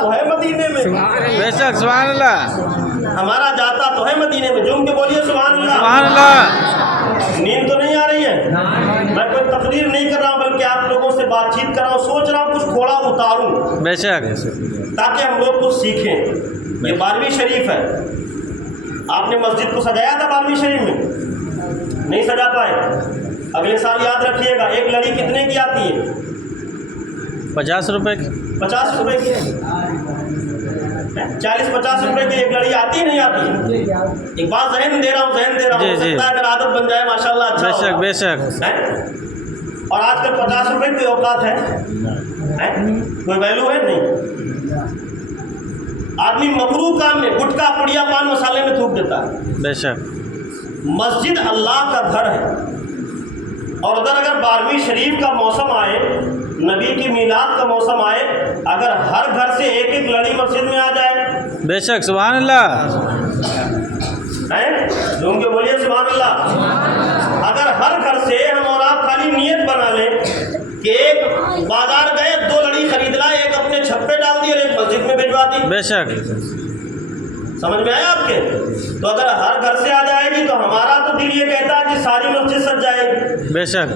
تو ہے مدینے میں، بے شک سبحان اللہ، ہمارا جاتا تو ہے مدینے میں. جم کے بولیے سبحان اللہ. سبحان اللہ. نیند تو نہیں آ رہی ہے؟ میں کوئی تقریر نہیں کر رہا ہوں بلکہ آپ لوگوں سے بات چیت کر رہا ہوں. سوچ رہا ہوں کچھ تھوڑا اتاروں بے شک تاکہ ہم لوگ کچھ سیکھیں. یہ 12ویں شریف ہے. آپ نے مسجد کو سجایا تھا 12ویں شریف میں؟ نہیں سجا پائے. اگلے سال یاد رکھیے گا. ایک لڑی کتنے کی آتی ہے؟ 50 روپے کی. 50 روپے کی. 40-50 روپے کی ایک لڑی آتی نہیں آتی؟ ایک بات ذہن دے رہا ہوں جی، ہو جی. سکتا ہے اگر عادت بن جائے ماشاءاللہ اچھا بے شک ہوگا. بے شک. اور آج کل 50 روپے کی اوقات ہے؟ کوئی ویلو ہے؟ نہیں. آدمی مکروہ کام میں گٹکا پڑیا پان مسالے میں تھوک دیتا ہے. بے شک مسجد اللہ کا گھر ہے. اور اگر 12ویں شریف کا موسم آئے، نبی کی میلاد کا موسم آئے، اگر ہر گھر سے ایک ایک لڑی مسجد میں آ جائے، بے شک سبحان اللہ. لوگوں کے بولیے سبحان اللہ. اگر ہر گھر سے ہم اور آپ خالی نیت بنا لیں کہ ایک بازار گئے 2 لڑی خرید لا، ایک اپنے چھت پہ ڈال دی اور ایک مسجد میں بھجوا دی. بے شک سمجھ میں آیا آپ کے؟ تو اگر ہر گھر سے آ جائے گی تو ہمارا تو دل یہ کہتا ہے کہ ساری مسجد سج جائے گی. بے شک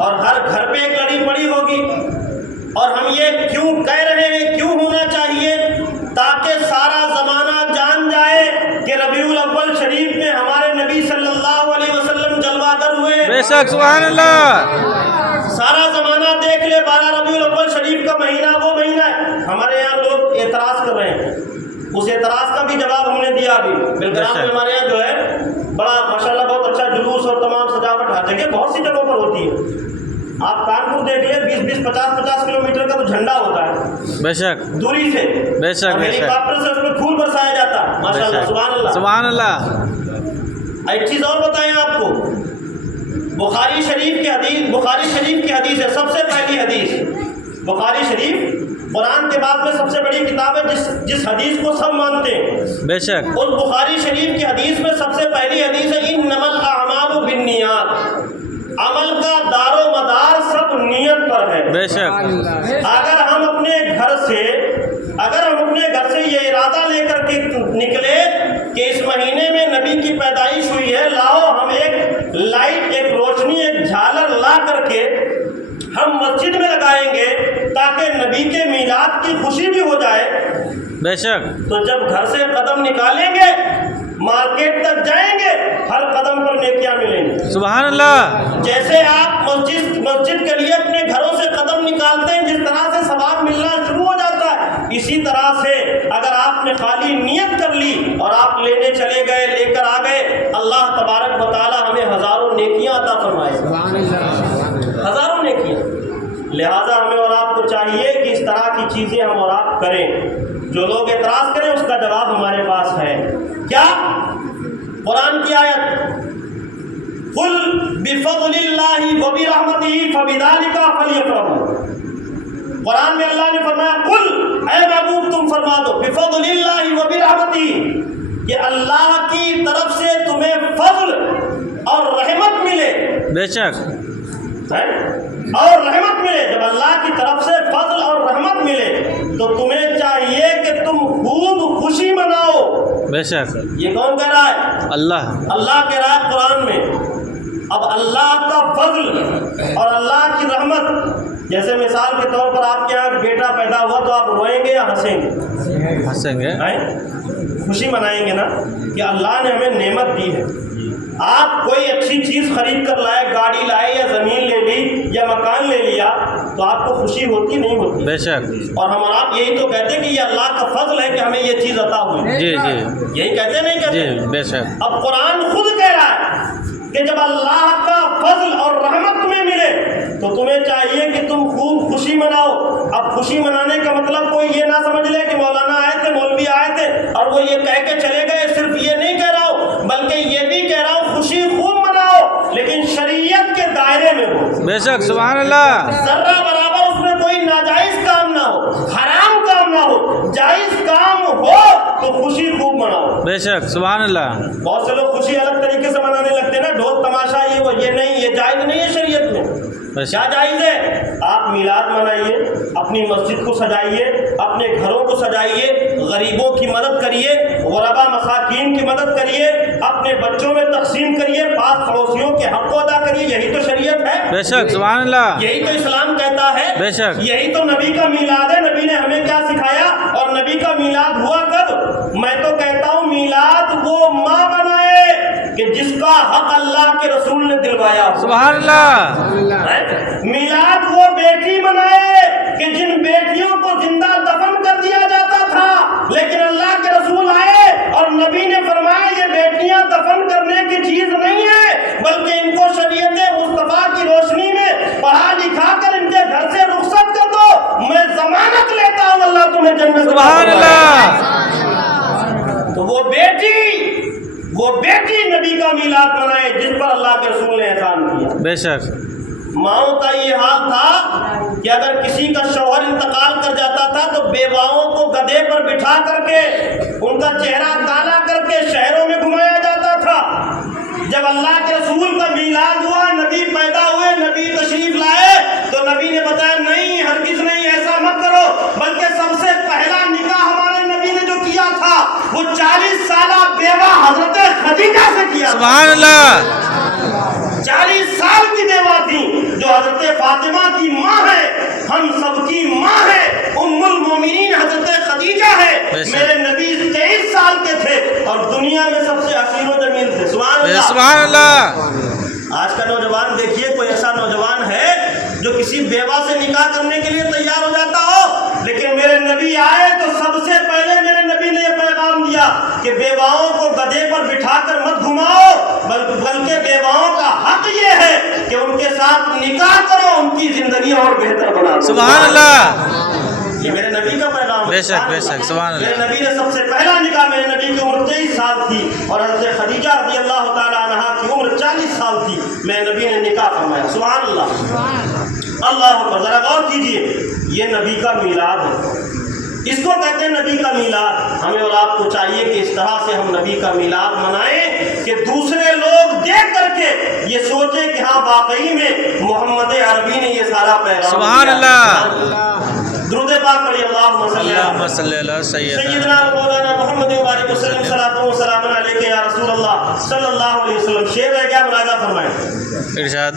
اور ہر گھر پہ ایک لڑی پڑی ہوگی. اور ہم یہ کیوں کہہ رہے ہیں، کیوں ہونا چاہیے؟ تاکہ سارا زمانہ جان جائے کہ ربیع الاول شریف میں ہمارے نبی صلی اللہ علیہ وسلم جلوہ گر ہوئے. بے شک سبحان اللہ. سارا زمانہ دیکھ لے 12 ربیع الاول شریف کا مہینہ وہ مہینہ ہے. ہمارے یہاں لوگ اعتراض کر رہے ہیں، اس اعتراض کا بھی جواب ہم نے دیا ابھی. بلگرام میں ہمارے یہاں جو ہے بڑا ماشاءاللہ بہت اچھا جلوس اور تمام سجاوٹ ہر جگہ بہت سی جگہوں پر ہوتی ہے. آپ کانپور دیکھ لیں 20-20 50-50 کلومیٹر کا تو جھنڈا ہوتا ہے بے شک دوری سے. بے شک بے ہیلی شک کاپٹر سے اس میں پھول برسایا جاتا ہے. ماشاءاللہ سبحان اللہ سبحان اللہ. ایک چیز اور بتائیں آپ کو. بخاری شریف کی حدیث ہے، سب سے پہلی حدیث. بخاری شریف قرآن کے بعد میں سب سے بڑی کتاب ہے جس حدیث کو سب مانتے ہیں. بے شک اس بخاری شریف کی حدیث میں سب سے پہلی حدیث ہے انما الاعمال بالنیات. عمل کا دار و مدار سب نیت پر ہے. بے شک اگر ہم اپنے گھر سے یہ ارادہ لے کر کے نکلے کہ اس مہینے میں نبی کی پیدائش ہوئی ہے، لاؤ ہم ایک لائٹ، ایک روشنی، ایک جھالر لا کر کے ہم مسجد میں لگائیں گے تاکہ نبی کے میلاد کی خوشی بھی ہو جائے. بے شک تو جب گھر سے قدم نکالیں گے، مارکیٹ تک جائیں گے، ہر قدم پر نیکیاں ملیں گی. سبحان اللہ. جیسے آپ مسجد کے لیے اپنے گھروں سے قدم نکالتے ہیں، جس طرح سے ثواب ملنا شروع ہو جاتا ہے، اسی طرح سے اگر آپ نے خالی نیت کر لی اور آپ لینے چلے گئے، لے کر آ گئے، اللہ تبارک و تعالی ہمیں ہزاروں نیکیاں عطا فرمائے. ہزاروں نیکیاں. لہٰذا ہمیں اور آپ کو چاہیے کہ اس طرح کی چیزیں ہم اور آپ کریں. جو لوگ اعتراض کریں اس کا جواب ہمارے پاس ہے. کیا؟ قرآن کی آیت قل بفضل اللہ وبرحمتہ فبذلک فلیفرحوا. قرآن میں اللہ نے فرمایا قل، اے محبوب تم فرما دو، بفضل اللہ وبرحمتہ، کہ اللہ کی طرف سے تمہیں فضل اور رحمت ملے. بے شک اور رحمت ملے. جب اللہ کی طرف سے فضل اور رحمت ملے تو تمہیں چاہیے کہ تم خوب خوشی مناؤ. بے شک یہ کون کہہ رہا ہے؟ اللہ کہہ رہا ہے قرآن میں. اب اللہ کا فضل اور اللہ کی رحمت، جیسے مثال کے طور پر آپ کے یہاں بیٹا پیدا ہوا تو آپ روئیں گے یا ہنسیں گے؟ ہنسیں گے. خوشی منائیں گے نا کہ اللہ نے ہمیں نعمت دی ہے. آپ کوئی اچھی چیز خرید کر لائے، گاڑی لائے یا زمین لے لی یا مکان لے لیا، تو آپ کو خوشی ہوتی نہیں ہوتی؟ بے شک. اور ہم آپ یہی تو کہتے ہیں کہ یہ اللہ کا فضل ہے کہ ہمیں یہ چیز عطا ہوئی. جی جی یہی کہتے نہیں کہتے؟ جی بے شک. اب قرآن خود کہہ رہا ہے کہ جب اللہ کا فضل اور رحمت تمہیں ملے تو تمہیں چاہیے کہ تم خوب خوشی مناؤ. اب خوشی منانے کا مطلب کوئی یہ نہ سمجھ لے کہ مولانا آئے تھے، مولوی آئے تھے اور وہ یہ کہہ کے چلے گئے. صرف یہ نہیں کہہ رہا ہوں بلکہ یہ بھی کہہ رہا ہوں خوشی خوب مناؤ لیکن شریعت کے دائرے میں ہو. بے شک سبحان اللہ. ذرہ برابر اس میں کوئی ناجائز کام نہ ہو، حرام کام نہ ہو، جائز کام ہو تو خوشی خوب مناؤ. بے شک سبحان اللہ. بہت سے لوگ خوشی الگ طریقے سے منانے لگتے ہیں نا، ڈھول تماشا یہ وہ. یہ نہیں، یہ جائز نہیں ہے شریعت میں. کیا جائز ہے؟ آپ میلاد منائیے، اپنی مسجد کو سجائیے، اپنے گھروں کو سجائیے، غریبوں کی مدد کریے، غربا مساکین کی مدد کریے، اپنے بچوں میں تقسیم کریے، پاس پڑوسیوں کے حق کو ادا کریے، یہی تو شریعت ہے، بے شک سبحان اللہ، یہی تو اسلام کہتا ہے، بے شک، یہی تو نبی کا میلاد ہے۔ نبی نے ہمیں کیا سکھایا؟ اور نبی کا میلاد ہوا کب؟ میں تو کہتا ہوں میلاد وہ ماں منائے کہ جس کا حق اللہ کے رسول نے دلوایا ہو۔ سبحان اللہ، میلاد وہ بیٹی منائے کہ جن بیٹیوں کو زندہ دفن کر دیا جاتا تھا، لیکن اللہ کے رسول آئے اور نبی نے فرمایا یہ بیٹیاں دفن کرنے کی چیز نہیں ہے، بلکہ ان کو شریعت مصطفیٰ کی روشنی میں پڑھا لکھا کر ان کے گھر سے رخصت کر دو، میں ضمانت لیتا ہوں اللہ تمہیں جنت میں۔ سبحان اللہ، تو وہ بیٹی نبی کا میلاد منائے جس پر اللہ کے رسول نے احسان کیا۔ بے شک، ماؤں کا یہ حال تھا کہ اگر کسی کا شوہر انتقال کر جاتا تھا تو بیواؤں کو گدھے پر بٹھا کر کے ان کا چہرہ کالا کر کے شہروں میں گھمایا جاتا تھا۔ جب اللہ کے رسول کا میلاد ہوا، نبی پیدا ہوئے، نبی تشریف لائے، تو نبی نے بتایا نہیں، ہرگز نہیں، ایسا مت کرو، بلکہ سب سے پہلا نکاح ہمارے نبی نے جو کیا تھا وہ 40 سالہ بیوہ حضرت خدیجہ سے کیا۔ سبحان اللہ، 40 سال کی بیوہ تھی جو حضرت فاطمہ کی ماں ہے، ہم سب کی ماں ہے، ام المومنین حضرت خدیجہ ہے۔ میرے نبی 23 سال کے تھے اور دنیا میں سب سے حسین و جمیل تھے۔ سبحان اللہ، سبحان اللہ، آج کا نوجوان دیکھیے، کوئی ایسا نوجوان ہے جو کسی بیوہ سے نکاح کرنے کے لیے تیار ہو جاتا ہو، لیکن میرے نبی آئے تو سب سے پہلے میرے نبی نے یہ پیغام دیا کہ بیواؤں کو گدھے پر بٹھا کر مت گھماؤ، بلکہ بیواؤں کا حق یہ ہے کہ ان کے ساتھ نکاح کرو، ان کی زندگی اور بہتر بنا دو۔ سبحان اللہ، یہ میرے نبی کا پیغام ہے۔ بے شک، بے شک، سبحان اللہ، میرے نبی نے سب سے پہلا نکاح، میرے نبی کی عمر 23 سال تھی اور حضرت خدیجہ رضی اللہ تعالیٰ عنہا کی عمر 40 سال تھی، میرے نبی نے نکاح فرمایا۔ سبحان اللہ، اللہ اکبر، ذرا غور کیجئے، یہ نبی کا میلاد ہے، اس کو کہتے ہیں نبی کا میلاد۔ ہمیں اور آپ کو چاہیے کہ اس طرح سے ہم نبی کا میلاد منائیں کہ دوسرے لوگ دیکھ کر کے یہ سوچیں کہ ہاں واقعی میں محمد عربی نے یہ سارا پیغام۔ سبحان اللہ، درود پاک پڑھیے، اللہم اللہم صلی علی سیدنا مولانا محمد مبارک وسلم، صلاۃ و سلام علیک یا رسول اللہ صلی اللہ علیہ وسلم۔ شعر ہے کیا، ملاحظہ فرمائیں۔ ارشاد،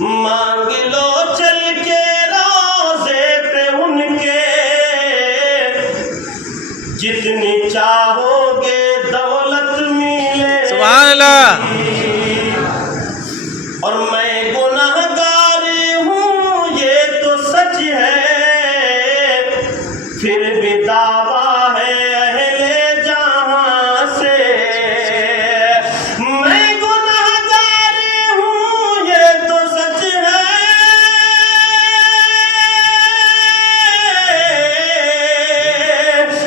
مانگ لو چل کے روزے پہ ان کے، جتنی چاہو گے دولت ملے۔ سبحان اللہ، اور میں گناہگار ہوں یہ تو سچ ہے، پھر بھی دعویٰ ہے اہل جہاں سے۔ میں گناہگار ہوں یہ تو سچ ہے،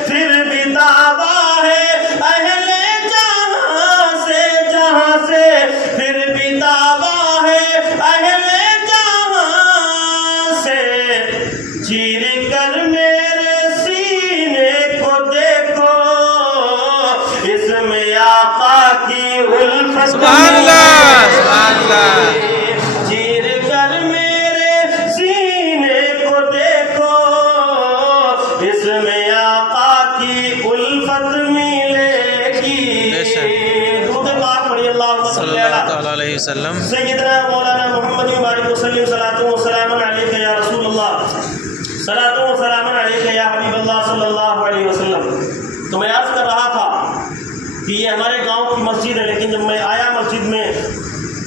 پھر بھی دعویٰ ہے اہل جہاں سے، جہاں سے پھر بھی دعویٰ ہے اہل جہاں سے۔ چیر کر میرے سینے کو دیکھو، اس میں آقا کی الفت۔ سبحان اللہ، سبحان اللہ، چیر کر میرے سینے کو دیکھو، اس میں آقا کی الفت ملے گی۔ بے شک، درود پاک پڑھیے، اللہم صلی صلی اللہ علی تعالیٰ علیہ وسلم۔ سیدنا مولانا محمد مبارک وسلم، صلاۃ و سلام علیک یا رسول اللہ، صلاۃ و سلام علیک یا حبیب اللہ صلی اللہ علیہ وسلم۔ تو میں عرض کر رہا تھا کہ یہ ہمارے گاؤں کی مسجد ہے، لیکن جب میں آیا مسجد میں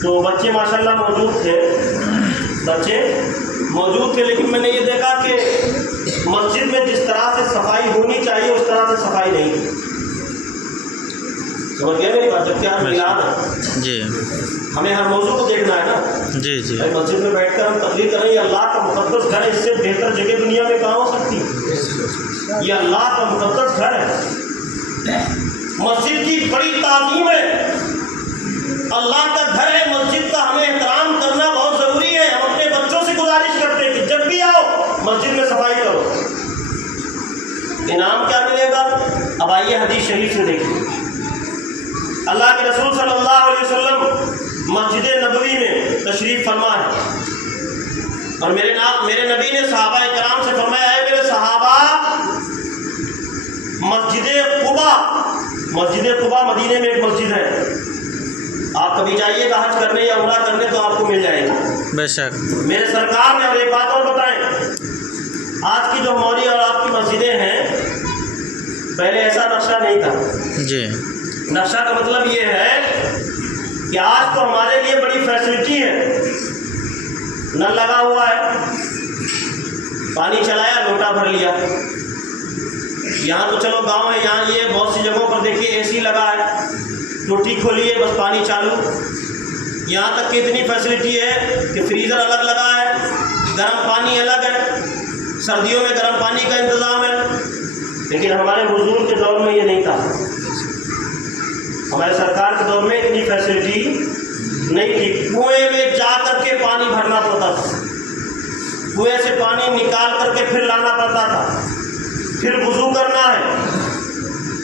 تو بچے ماشاءاللہ موجود تھے، لیکن میں نے یہ دیکھا کہ مسجد میں جس طرح سے صفائی ہونی چاہیے اس طرح سے صفائی نہیں ہے۔ سمجھ گئے میری بات؟ جبکہ ہم میلاد ہے، جی، ہمیں ہر موضوع کو دیکھنا ہے نا۔ جی، جی، بھائی مسجد میں بیٹھ کر ہم تقریر کریں، یہ اللہ کا مقدس گھر ہے، اس سے بہتر جگہ دنیا میں کہاں ہو سکتی ہے؟ یہ اللہ کا مقدس گھر ہے، مسجد کی بڑی تعظیم ہے، اللہ کا گھر ہے، مسجد کا ہمیں احترام کرنا بہت ضروری ہے۔ ہم اپنے بچوں سے گزارش کرتے ہیں کہ جب بھی آؤ مسجد میں صفائی کرو۔ انعام کیا ملے گا؟ اب آئیے حدیث شریف سے دیکھیں۔ اللہ کے رسول صلی اللہ علیہ وسلم مسجد نبوی میں تشریف فرما ہے، اور میرے نبی نے صحابہ کرام سے فرمایا ہے میرے صحابہ، مسجد قبا مدینے میں ایک مسجد ہے، آپ کبھی جائیے گا حج کرنے یا عمرہ کرنے تو آپ کو مل جائے گا بے شک۔ میرے سرکار نے اور ایک بات اور بتائیں، آج کی جو ہماری اور آپ کی مسجدیں ہیں، پہلے ایسا نقشہ نہیں تھا جی۔ نقشہ کا مطلب یہ ہے کہ آج تو ہمارے لیے بڑی فیسلٹی ہے، نل لگا ہوا ہے، پانی چلایا لوٹا بھر لیا، یہاں تو چلو گاؤں ہے، یہاں یہ بہت سی جگہوں پر دیکھیے اے سی لگا ہے، ٹوٹی کھولیے بس پانی چالو، یہاں تک کہ اتنی فیسلٹی ہے کہ فریزر الگ لگا ہے، گرم پانی الگ ہے، سردیوں میں گرم پانی کا انتظام ہے، لیکن ہمارے حضور کے دور میں یہ نہیں تھا، ہمارے سرکار کے دور میں اتنی فیسلٹی نہیں تھی، کنویں میں جا کر کے پانی بھرنا پڑتا تھا، کنویں سے پانی نکال کر کے پھر لانا پڑتا تھا، پھر وضو کرنا ہے۔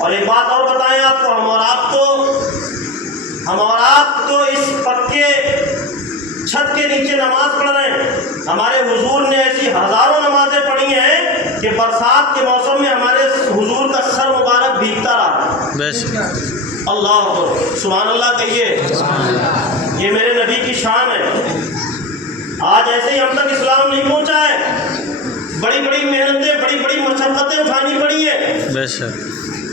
اور ایک بات اور بتائیں آپ کو، ہم اور آپ تو اس پکے چھت کے نیچے نماز پڑھ رہے ہیں، ہمارے حضور نے ایسی ہزاروں نمازیں پڑھی ہیں کہ برسات کے موسم میں ہمارے حضور کا سر مبارک بھیگتا رہا۔ بے شک۔ اللہ اکبر، سبحان اللہ کہیے، یہ میرے نبی کی شان ہے۔ آج ایسے ہی ہم تک اسلام نہیں پہنچا ہے، بڑی بڑی محنتیں، بڑی بڑی مشقتیں اٹھانی پڑی ہیں۔ بے شک۔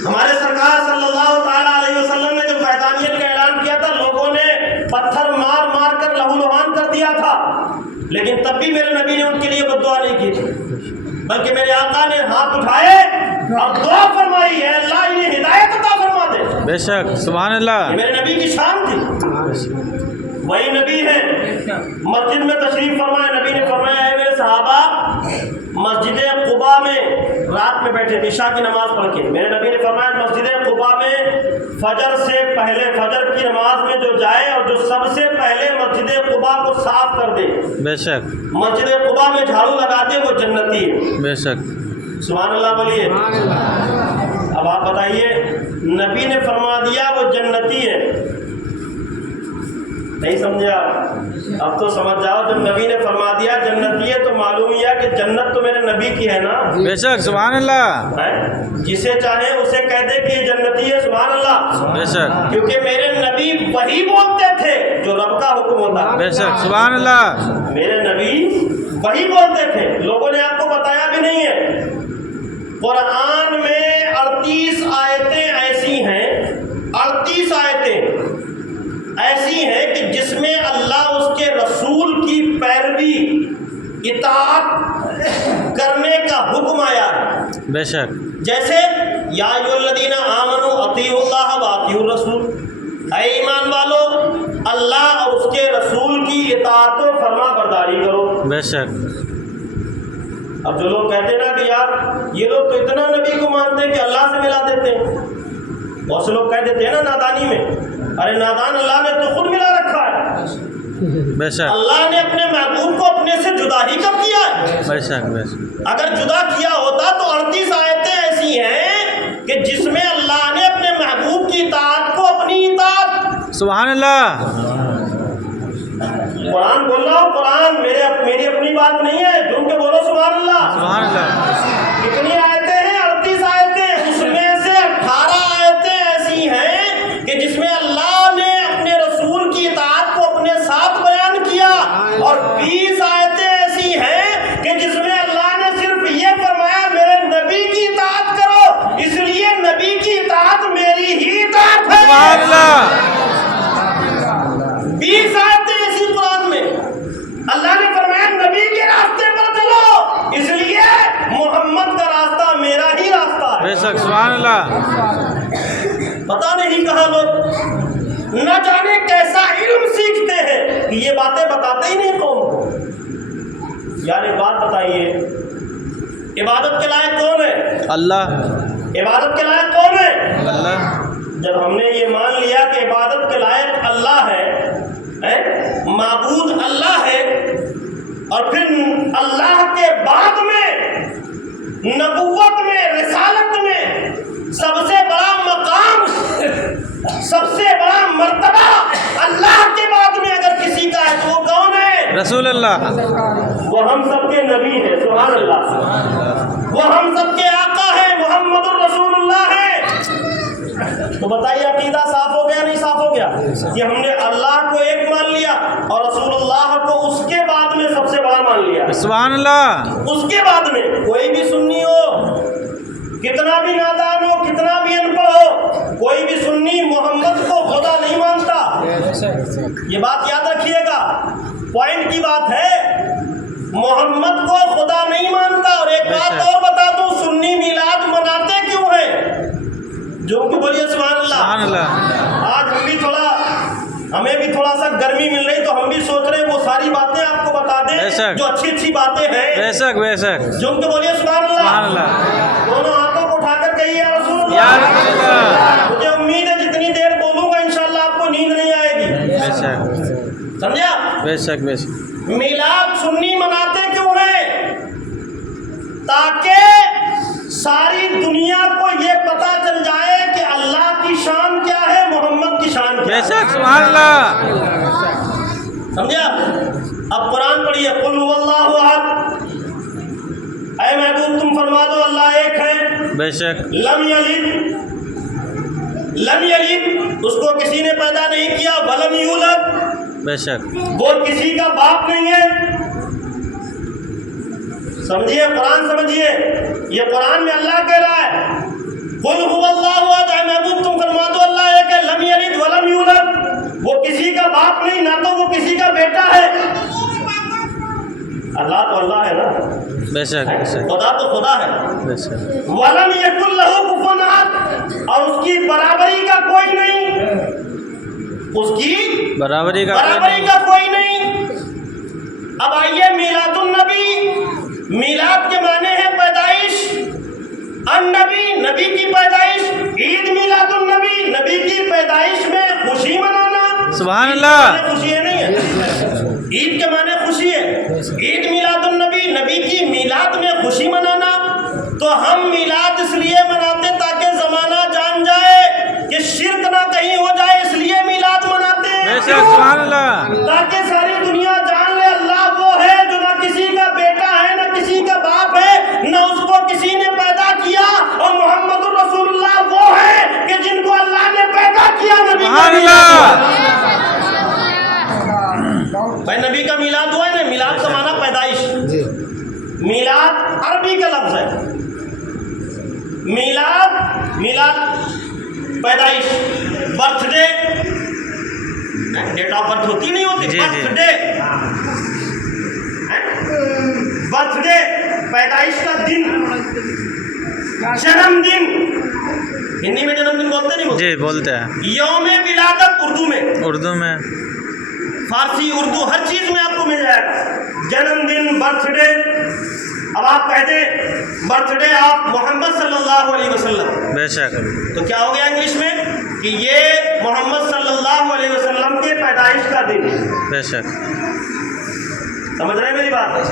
ہمارے سرکار صلی اللہ تعالیٰ علیہ وسلم نے جب فیضانیت کا اعلان کیا تھا، لوگوں نے پتھر مار مار کر لہو لہان کر دیا تھا، لیکن تب بھی میرے نبی نے ان کے لیے بد دعا نہیں کی تھی، بلکہ میرے آقا نے ہاتھ اٹھائے اور دعا فرمائی ہے، اللہ انہیں ہدایت عطا فرما دے۔ بے شک، سبحان اللہ۔ یہ میرے نبی کی شان تھی، وہی نبی ہے۔ مسجد میں تشریف فرمائے، نبی نے فرمایا ہے میرے صحابہ، مسجد قبا میں رات میں بیٹھے عشاء کی نماز پڑھ کے، میرے نبی نے فرمایا مسجد قبا میں فجر سے پہلے، فجر کی نماز میں جو جائے اور جو سب سے پہلے مسجد قبا کو صاف کر دے، بے شک۔ مسجد قبا میں جھاڑو لگا دے، وہ جنتی ہے۔ بے شک۔ سبحان اللہ بولیے۔ اب آپ بتائیے، نبی نے فرما دیا وہ جنتی ہے، نہیں سمجھا؟ اب تو سمجھ جاؤ، جب نبی نے فرما دیا جنتی ہے تو معلوم ہی ہے کہ جنت تو میرے نبی کی ہے نا۔ بے شک، سبحان اللہ۔ جسے چاہے اسے کہہ دے کہ یہ جنتی ہے، سبحان اللہ۔ بے شک۔ کیونکہ میرے نبی وہی بولتے تھے جو رب کا حکم ہوتا۔ بے شک، سبحان اللہ۔ میرے نبی وہی بولتے تھے، لوگوں نے آپ کو بتایا بھی نہیں ہے۔ قرآن میں 38 آیتیں ایسی ہیں، 38 آیتیں ایسی ہیں کہ جس میں اللہ اس کے رسول کی پیروی، اطاعت کرنے کا حکم آیا ہے۔ بے شک۔ جیسے یا ایھا الذین آمنوا اطیعوا اللہ واطیعوا الرسول، اے ایمان والو اللہ اور اس کے رسول کی اطاعت و فرما برداری کرو۔ بے شک۔ اب جو لوگ کہتے ہیں نا کہ یار یہ لوگ تو اتنا نبی کو مانتے ہیں کہ اللہ سے ملا دیتے ہیں، بہت سے لوگ کہہ دیتے ہیں نا نادانی میں، ارے نادان، اللہ نے تو خود ملا رکھا ہے۔ بے شک۔ اللہ نے اپنے محبوب کو اپنے سے جدا ہی کب کیا ہے؟ بے شک۔ بے شک۔ اگر جدا کیا ہوتا تو 38 آیتیں ایسی ہیں کہ جس میں اللہ نے اپنے محبوب کی اطاعت کو اپنی اطاعت۔ سبحان اللہ۔ قرآن بول رہا ہوں، قرآن میری اپنی بات نہیں ہے، جھوم کے بولو سبحان اللہ۔ سبحان اللہ۔ کتنی آیتیں ہیں؟ 38 آیتیں، اس میں سے 18 آیتیں ایسی ہیں کہ جس میں اللہ نے اپنے رسول کی اطاعت کو اپنے ساتھ بیان کیا، اور 20 آیتیں ایسی ہیں کہ جس میں اللہ نے صرف یہ فرمایا میرے نبی کی اطاعت کرو، اس لیے نبی کی اطاعت میری ہی اطاعت ہے۔ سبحان اللہ۔ 20 آیتیں ایسی قرآن میں، اللہ نے فرمایا نبی کے راستے پر چلو، اس لیے محمد کا راستہ میرا ہی راستہ ہے۔ بے شک، سبحان اللہ۔ پتہ نہیں کہاں لوگ نہ جانے کیسا علم سیکھتے ہیں کہ یہ باتیں بتاتے ہی نہیں قوم کو۔ یار ایک بات بتائیے، عبادت کے لائق کون ہے؟ اللہ۔ عبادت کے لائق کون ہے؟ اللہ۔ جب ہم نے یہ مان لیا کہ عبادت کے لائق اللہ ہے، معبود اللہ ہے، اور پھر اللہ کے بعد میں نبوت میں، رسالت میں سب سے بڑا مقام، سب سے بڑا مرتبہ اللہ کے بعد میں رسول اللہ وہ ہم سب کے نبی ہیں، سبحان اللہ، وہ ہم سب کے آقا ہیں، محمد الرسول اللہ ہے۔ تو بتائیے عقیدہ صاف ہو گیا نہیں صاف ہو گیا کہ ہم نے اللہ کو ایک مان لیا اور رسول اللہ کو اس کے بعد میں سب سے بڑا مان لیا۔ سبحان اللہ۔ اس کے بعد میں کوئی بھی سنی ہو، کتنا بھی نادان ہو، کتنا بھی ان پڑھ ہو، کوئی بھی سنی محمد کو خدا نہیں مانتا۔ یہ بات یاد رکھیے گا، پوائنٹ کی بات ہے، محمد کو خدا نہیں مانتا۔ اور ایک بات اور بتا دوں، سنی میلاد مناتے کیوں ہیں؟ جو کہ بولیے سبحان اللہ۔ سبحان اللہ۔ آج ہمیں بھی تھوڑا سا گرمی مل رہی تو ہم بھی سوچ رہے ہیں وہ ساری باتیں آپ کو بتا دیں جو اچھی اچھی باتیں ہیں۔ بے شک بے شک۔ جو کہ بولیے سبحان اللہ۔ سبحان اللہ۔ دونوں ہاتھوں کو اٹھا کر کہیے یا رسول اللہ۔ یا رسول اللہ۔ مجھے امید ہے جتنی دیر بولوں گا انشاءاللہ آپ کو نیند نہیں آئے گی۔ بے شک سمجھا؟ بے شک بے شک۔ میلاد سنی مناتے کیوں ہیں؟ تاکہ ساری دنیا کو یہ پتا چل جائے کہ اللہ کی شان کیا ہے، محمد کی شان کیا بے ہے۔ شک سبحان اللہ۔ سمجھا؟ اب قرآن پڑھیے، قل هو اللہ احد، اے محبوب تم فرما دو اللہ ایک ہے۔ بے شک۔ لم یلد، اس کو کسی نے پیدا نہیں کیا، ولم یولد، بے شک۔ وہ کسی کا باپ نہیں ہے۔ سمجھیے قرآن، سمجھیے یہ قرآن میں اللہ کہہ رہا ہے قل هو اللہ احد، اے محبوب تم فرما دو اللہ ایک ہے، لم یلد ولم یولد، وہ کسی کا باپ نہیں، نہ تو وہ کسی کا بیٹا ہے۔ اللہ تو اللہ ہے نا، بے شک بے شک خدا تو خدا ہے۔ بے شک۔ ولم یکن لہ کفوا احد، اور اس کی برابری کا کوئی نہیں، اس کی برابری کا کوئی نہیں۔ اب آئیے میلاد النبی، میلاد کے معنی ہے پیدائش، النبی نبی کی پیدائش، عید میلاد النبی نبی کی پیدائش میں خوشی منانا۔ سبحان اللہ۔ خوشی ہے نہیں ہے، عید کے معنی خوشی ہے۔ عید میلاد النبی نبی کی میلاد میں خوشی منانا، تو ہم میلاد اس لیے مناتے تاکہ زمانہ جان جائے کہ شرک نہ کہیں ہو جائے، اس لیے میلاد مناتے ہیں۔ بے شک سبحان اللہ۔ تاکہ ساری دنیا جان لے اللہ وہ ہے جو نہ کسی کا بیٹا ہے نہ کسی کا باپ ہے، نہ اس کو کسی نے پیدا کیا، اور محمد الرسول اللہ وہ ہے کہ جن کو اللہ نے پیدا کیا۔ نبی سبحان اللہ۔ بھائی نبی کا میلاد ہوا ہے نا، میلاد کا معنی پیدائش، میلاد عربی کا لفظ ہے، میلاد پیدائش، birthday, date of birth ہوتی نہیں ہوتی، برتھ ڈے پیدائش کا دن، جنم دن، ہندی میں جنم دن بولتے نہیں جی بولتے ہیں، یوم ولادت اردو میں، فارسی اردو ہر چیز میں آپ کو مل جائے گا، جنم دن، برتھ ڈے۔ اب آپ کہتے ہیں برتھ ڈے آف محمد صلی اللہ علیہ وسلم، بے شک، تو کیا ہو گیا انگلش میں کہ یہ محمد صلی اللہ علیہ وسلم کے پیدائش کا دن، بے شک۔ سمجھ رہے ہیں میری بات؟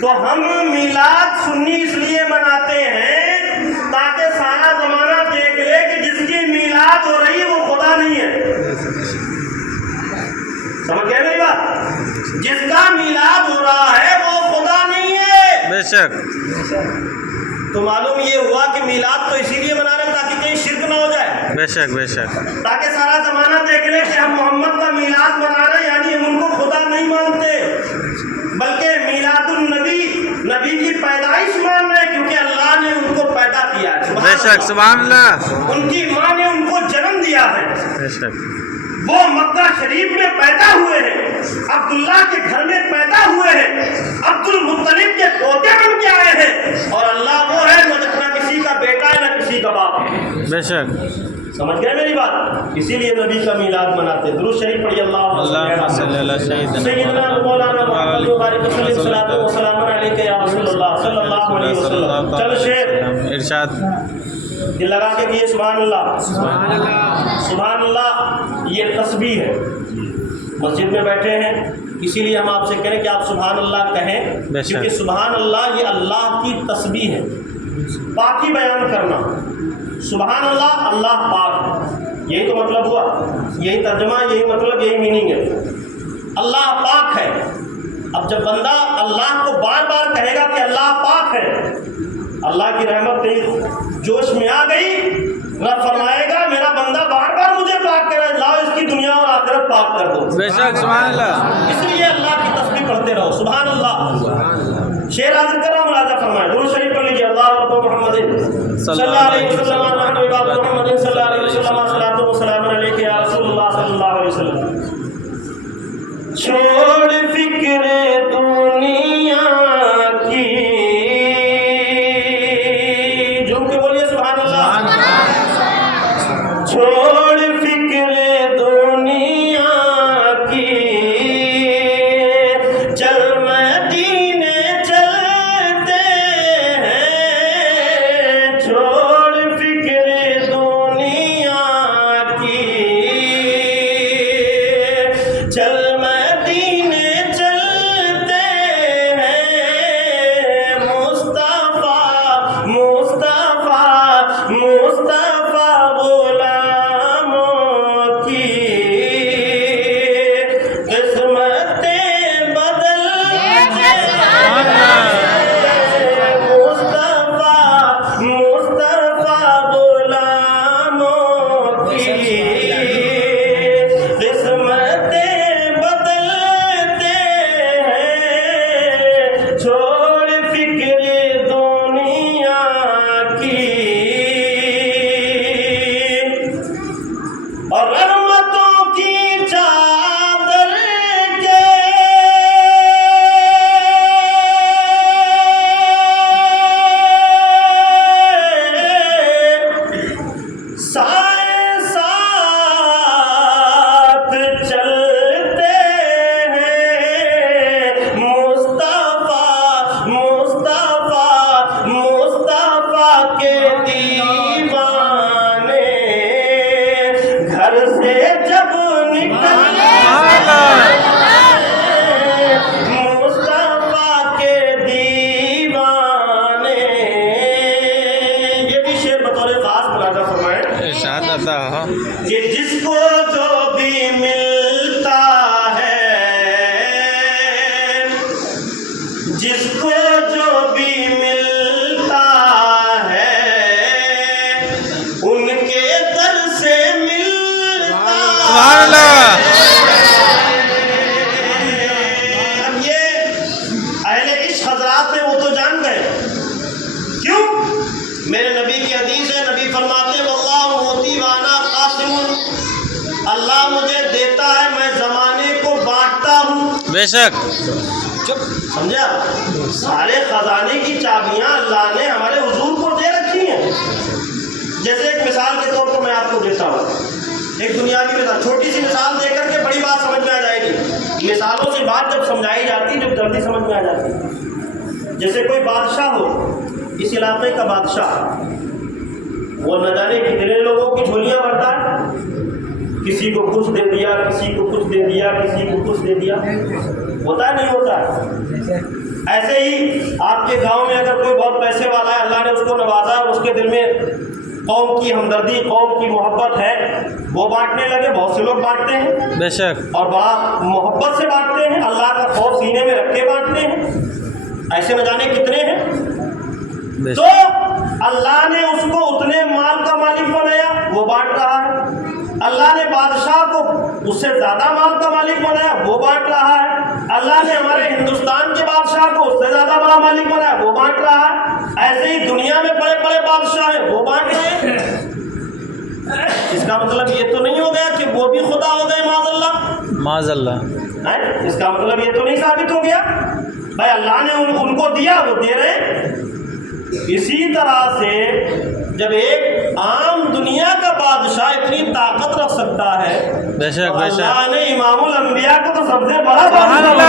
تو ہم میلاد سنی اس لیے مناتے ہیں تاکہ سارا زمانہ دیکھ لے کہ جس کی میلاد ہو رہی ہے وہ خدا نہیں ہے۔ سمجھ گئے میری بات؟ جس کا میلاد ہو رہا ہے وہ خدا نہیں ہے۔ بے شک۔ تو معلوم یہ ہوا کہ میلاد تو اسی لیے منا رہے ہیں تاکہ کہیں شرک نہ ہو جائے، بے شک بے شک، تاکہ سارا زمانہ دیکھ لے کہ ہم محمد کا میلاد منا رہے ہیں، یعنی ہم ان کو خدا نہیں مانتے بلکہ میلاد النبی نبی کی پیدائش مان رہے ہیں، کیونکہ اللہ نے ان کو پیدا کیا ہے۔ بے شک سبحان اللہ۔ ان کی ماں نے ان کو جنم دیا ہے، بے شک۔ وہ مکہ شریف میں پیدا ہوئے ہیں، عبداللہ کے گھر میں پیدا ہوئے ہیں، عبد المطلب کے پوتے بن کے آئے ہیں، اور اللہ وہ ہے جو نہ کسی کا بیٹا ہے نہ کسی کا باپ ہے۔ بے شک۔ سمجھ گئے میری بات؟ اسی لیے نبی کا میلاد مناتے ہیں۔ درود شریف پڑھیے، اللہم صلی علی سیدنا مولانا محمد مبارک صلی اللہ و سلام علیک یا رسول اللہ صلی اللہ علیہ وسلم۔ چلو شیر ارشاد، دل لگا کے کہیے سبحان اللہ، سبحان اللہ، سبحان اللہ۔ یہ تسبیح ہے، مسجد میں بیٹھے ہیں اسی لیے ہم آپ سے کہیں کہ آپ سبحان اللہ کہیں، کیونکہ سبحان اللہ یہ اللہ کی تسبیح ہے، پاکی بیان کرنا۔ سبحان اللہ، اللہ پاک، یہی تو مطلب ہوا، یہی ترجمہ، یہی مطلب، یہی میننگ ہے۔ اللہ پاک ہے، اب جب بندہ اللہ کو بار بار کہے گا کہ اللہ پاک ہے، اللہ کی رحمت تیری جوش میں آ گئی، رب فرمائے گا میرا بندہ بار بار مجھے پاک کرے، لاؤ اس کی دنیا اور آخرت پاک کر دو۔ بے شک سبحان اللہ۔ اس لیے اللہ کی تسبیح پڑھتے رہو، سبحان اللہ۔ شعر حاضر کر رہا ہوں، ملاحظہ فرمائیں، درود شریف پڑھ لیجیے۔ اللہ رب محمد صلی اللہ علیہ وسلم، محمد صلی اللہ علیہ وسلم، صلاۃ و سلام علیک یا رسول اللہ صلی اللہ علیہ وسلم۔ چھوڑ فکر دنیا کی، جھوم کے بولیے سبحان اللہ۔ چھوڑ فکر دنیا کی، چل مدینے چلتے ہیں، چھوڑ فکر دنیا کی، چل مدینے چلتے ہیں، مصطفیٰ مصطفیٰ مصطفیٰ غلاموں کی قسمتیں بدلتے ہیں، مصطفیٰ مصطفیٰ غلاموں کی قسمتیں بدلتے ہیں، چھوڑ فکر دنیا کی، اور رحمتوں کی چادر کے سائے ساتھ چلتے ہیں، مصطفیٰ مصطفیٰ مصطفیٰ کے دیوانے گھر سے جب نکلتے ہیں، مصطفیٰ کے دیوانے۔ یہ بھی شعر بطور خاص ملاحظہ فرمائیں ارشاد عطا ہو۔ کہ جس کو جو بھی ملتا ہے، جس کو جو بھی ملتا ہے، ان کے در سے ملتا سبحان اللہ۔ اب یہ اہل عشق حضرات ہیں، وہ تو جان گئے کیوں؟ میرے نبی کی حدیث ہے، نبی فرماتے ہیں واللہ موتی وانا قاسم، اللہ مجھے دیتا ہے، میں زمانے کو بانٹتا ہوں۔ بے شک سمجھا؟ سارے خزانے کی چابیاں اللہ نے ہمارے حضور کو دے رکھی ہیں۔ جیسے ایک مثال کے طور پر میں آپ کو دیتا ہوں، ایک دنیاوی مثال، چھوٹی سی مثال دے کر کے بڑی بات سمجھ میں آ جائے گی۔ مثالوں سے بات جب سمجھائی جاتی جب جلدی سمجھ میں آ جاتی۔ جیسے کوئی بادشاہ ہو، اس علاقے کا بادشاہ، وہ نہ جانے کتنے لوگوں کی جھولیاں بھرتا ہے، کسی کو کچھ دے دیا، کسی کو کچھ دے دیا، کسی کو کچھ دے دیا، ہوتا ہے نہیں ہوتا ہے؟ ایسے ہی آپ کے گاؤں میں اگر کوئی بہت پیسے والا ہے، اللہ نے اس کو نوازا اور اس کے دل میں قوم کی ہمدردی، قوم کی محبت ہے، وہ بانٹنے لگے، بہت سے لوگ بانٹتے ہیں بے شک اور بڑا محبت سے بانٹتے ہیں، اللہ کا خوف سینے میں رکھ کے بانٹتے ہیں، ایسے نہ جانے کتنے ہیں۔ بے تو اللہ نے اس کو اتنے مال کا مالک بنایا، وہ بانٹ رہا ہے۔ اللہ نے بادشاہ کو اس سے زیادہ مال کا مالک بنایا، وہ بانٹ رہا ہے۔ اللہ نے ہمارے ہندوستان کے بادشاہ کو اس سے زیادہ بڑا مالک بنایا، وہ بانٹ رہا ہے۔ ایسے ہی دنیا میں بڑے بڑے بادشاہ ہیں، وہ بانٹ رہے ہیں۔ اس کا مطلب یہ تو نہیں ہو گیا کہ وہ بھی خدا ہو گئے معاذ اللہ، معاذ اللہ۔ اس کا مطلب یہ تو نہیں ثابت ہو گیا بھائی اللہ نے ان کو دیا، وہ دے رہے۔ اسی طرح سے جب ایک عام دنیا کا بادشاہ اتنی طاقت رکھ سکتا ہے، بے شک تو بے شک اللہ نے امام الانبیاء کو تو سب سے بڑا سبحان بادشاہ اللہ۔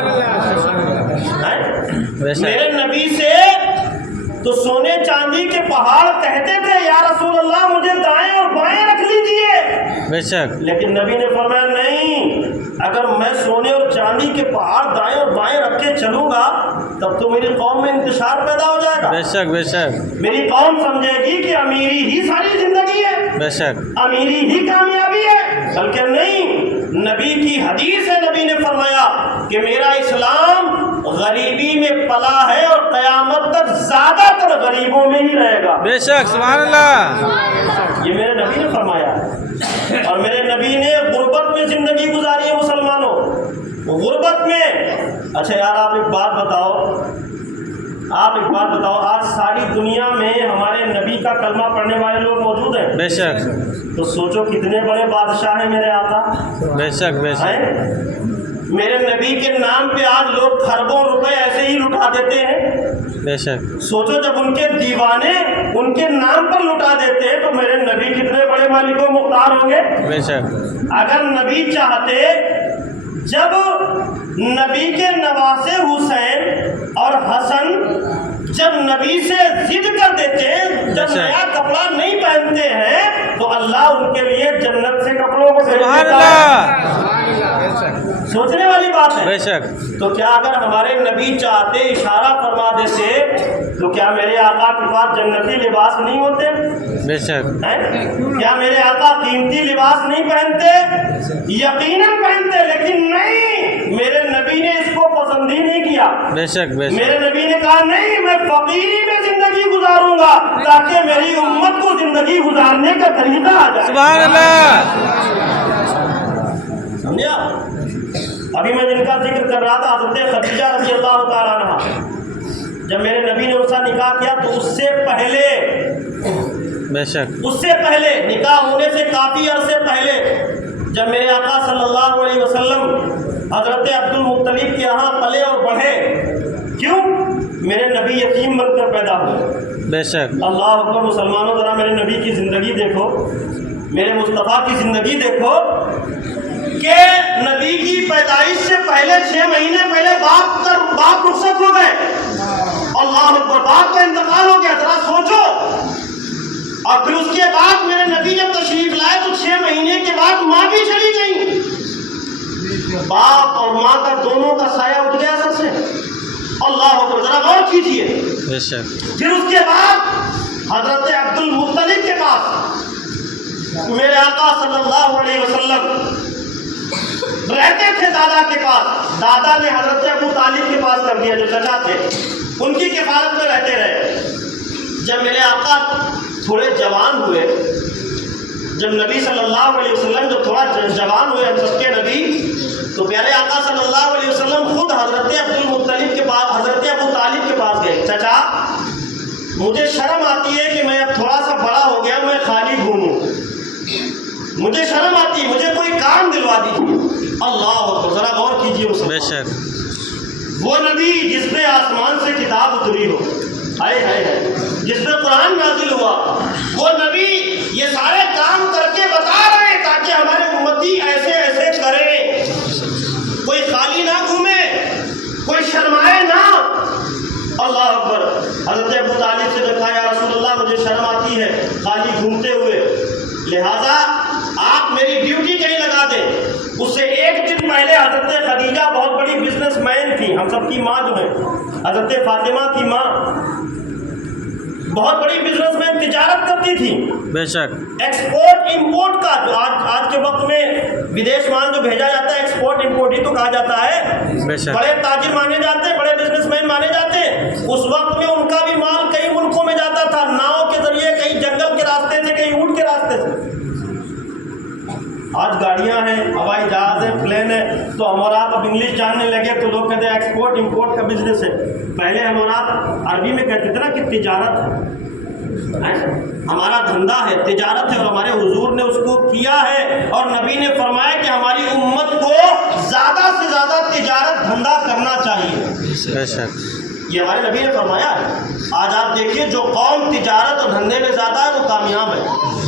بنایا۔ بے شک میرے نبی سے تو سونے چاندی کے پہاڑ کہتے تھے یا رسول اللہ مجھے دائیں اور بائیں رکھ لیجئے، بے شک لیکن نبی نے فرمایا نہیں، اگر میں سونے اور چاندی کے پہاڑ دائیں اور بائیں رکھ کے چلوں گا تب تو میری قوم میں انتشار پیدا ہو جائے گا، بے شک بے شک میری قوم سمجھے گی کہ امیری ہی ساری زندگی ہے، بے شک امیری ہی کامیابی ہے، بلکہ نہیں، نبی کی حدیث ہے، نبی نے فرمایا کہ میرا اسلام غریبی میں پلا ہے اور قیامت تک زیادہ تر غریبوں میں ہی رہے گا۔ بے شک، سبحان اللہ۔ یہ میرے نبی نے فرمایا ہے، اور میرے نبی نے غربت میں زندگی گزاری ہے مسلمانوں، غربت میں۔ اچھا یار آپ ایک بات بتاؤ، آج ساری دنیا میں ہمارے نبی کا کلمہ پڑھنے والے لوگ موجود ہیں؟ بے شک، تو سوچو کتنے بڑے بادشاہ ہیں میرے آقا۔ بے شک، بے شک، ہیں؟ میرے نبی کے نام پہ آج لوگ خربوں روپے ایسے ہی لٹا دیتے ہیں۔ بے شک، سوچو جب ان کے دیوانے ان کے نام پر لٹا دیتے ہیں تو میرے نبی کتنے بڑے مالک و مختار ہوں گے۔ بے شک، اگر نبی چاہتے، جب نبی کے نواسے حسین اور حسن جب نبی سے ضد کر دیتے ہیں، جب نیا کپڑا نہیں پہنتے ہیں تو اللہ ان کے لیے جنت سے کپڑوں کو بھیج سبحان دیتا ہے۔ اللہ۔ سوچنے والی بات ہے۔ بے شک، تو کیا اگر ہمارے نبی چاہتے، اشارہ فرما دیتے، تو کیا میرے آقا کے پاس جنتی لباس نہیں ہوتے؟ بے شک، کیا میرے آقا قیمتی لباس نہیں پہنتے؟ یقیناً پہنتے، لیکن نہیں، میرے نبی نے اس کو پسند ہی نہیں کیا۔ بے شک، بے شک، میرے نبی نے کہا نہیں، میں فقیری میں زندگی گزاروں گا تاکہ میری امت کو زندگی گزارنے کا طریقہ آ جائے۔ سبحان اللہ۔ سمجھے آپ؟ ابھی میں جن کا ذکر کر رہا تھا حضرت خدیجہ رضی اللہ تعالیٰ عنہ، جب میرے نبی نے اس کا نکاح کیا تو اس سے پہلے نکاح ہونے سے کافی عرصے پہلے جب میرے آقا صلی اللہ علیہ وسلم حضرت عبد المطلب کے یہاں پلے اور بڑھے، کیوں؟ میرے نبی یتیم بن کر پیدا ہوئے۔ بے شک، اللہ اکبر۔ مسلمانوں ذرا میرے نبی کی زندگی دیکھو، میرے مصطفیٰ کی زندگی دیکھو کہ نبی کی پیدائش سے پہلے 6 مہینے پہلے باپ رخصت ہو گئے۔ اللہ اکبر، باپ کا انتقال ہو گیا، ذرا سوچو۔ اور پھر اس کے بعد میرے نبی جب تشریف لائے تو 6 مہینے کے بعد ماں بھی چلی گئی۔ باپ اور ماں کا دونوں کا سایہ اٹھ گیا سر سے۔ اللہ اکبر، ذرا غور کیجیے۔ بے شک، پھر اس کے بعد حضرت عبد المطلب کے پاس میرے آقا صلی اللہ علیہ وسلم رہتے تھے، دادا کے پاس۔ دادا نے حضرت ابو طالب کے پاس کر دیا، جو چچا تھے، ان کی کفالت میں رہتے رہے۔ جب میرے آقا تھوڑے جوان ہوئے، جب نبی صلی اللہ علیہ وسلم جب تھوڑا جوان ہوئے، ہم سب کے نبی، تو پیارے آقا صلی اللہ علیہ وسلم خود حضرت عبد المطلب کے پاس، حضرت ابو طالب کے پاس گئے۔ چچا، مجھے شرم آتی ہے کہ میں اب تھوڑا سا بڑا ہو گیا، میں خالی گھوموں، مجھے شرم آتی ہے، مجھے کوئی کام دلوا دیجیے۔ اللہ اکبر، ذرا غور کیجیے۔ بے شک، وہ نبی جس پہ آسمان سے کتاب اتری ہو، ہائے ہائے ہائے، جس پہ قرآن نازل ہوا، وہ نبی یہ سارے کام کر کے بتا رہے ہیں تاکہ ہمارے امتی ایسے ایسے کرے، کوئی خالی نہ گھومے، کوئی شرمائے نہ۔ اللہ اکبر۔ حضرت ابو طالب سے دیکھا، یا رسول اللہ مجھے شرم آتی ہے خالی گھومتے ہوئے، لہذا آپ میری ڈیوٹی کہیں لگا دیں۔ اس سے ایک دن پہلے حضرت خدیجہ بہت بڑی بزنس مین تھی، ہم سب کی ماں جو ہے، حضرت فاطمہ کی ماں بہت بڑی بزنس مین، تجارت کرتی تھی، بے شک، ایکسپورٹ امپورٹ کا، جو آج کے وقت میں ودیش مال جو بھیجا جاتا ہے ایکسپورٹ امپورٹ ہی تو کہا جاتا ہے۔ بے شک، بڑے تاجر مانے جاتے ہیں، بڑے بزنس مین مانے جاتے ہیں۔ اس وقت میں ان کا بھی مال کئی ملکوں میں جاتا تھا، ناؤ کے ذریعے، کہیں جنگل کے راستے سے، کہیں اونٹ کے راستے سے۔ آج گاڑیاں ہیں، ہوائی جہاز ہے، پلین ہے، تو ہم اور آپ اب انگلش جاننے لگے تو لوگ کہتے ہیں ایکسپورٹ امپورٹ کا بزنس ہے۔ پہلے ہم اور آپ عربی میں کہتے تھے نا کہ تجارت ہے، ہمارا دھندا ہے، تجارت ہے، اور ہمارے حضور نے اس کو کیا ہے، اور نبی نے فرمایا کہ ہماری امت کو زیادہ سے زیادہ تجارت دھندا کرنا چاہیے۔ بے شک، یہ ہمارے نبی نے فرمایا ہے۔ آج آپ دیکھیے جو قوم تجارت اور دھندے میں زیادہ ہے وہ کامیاب ہے۔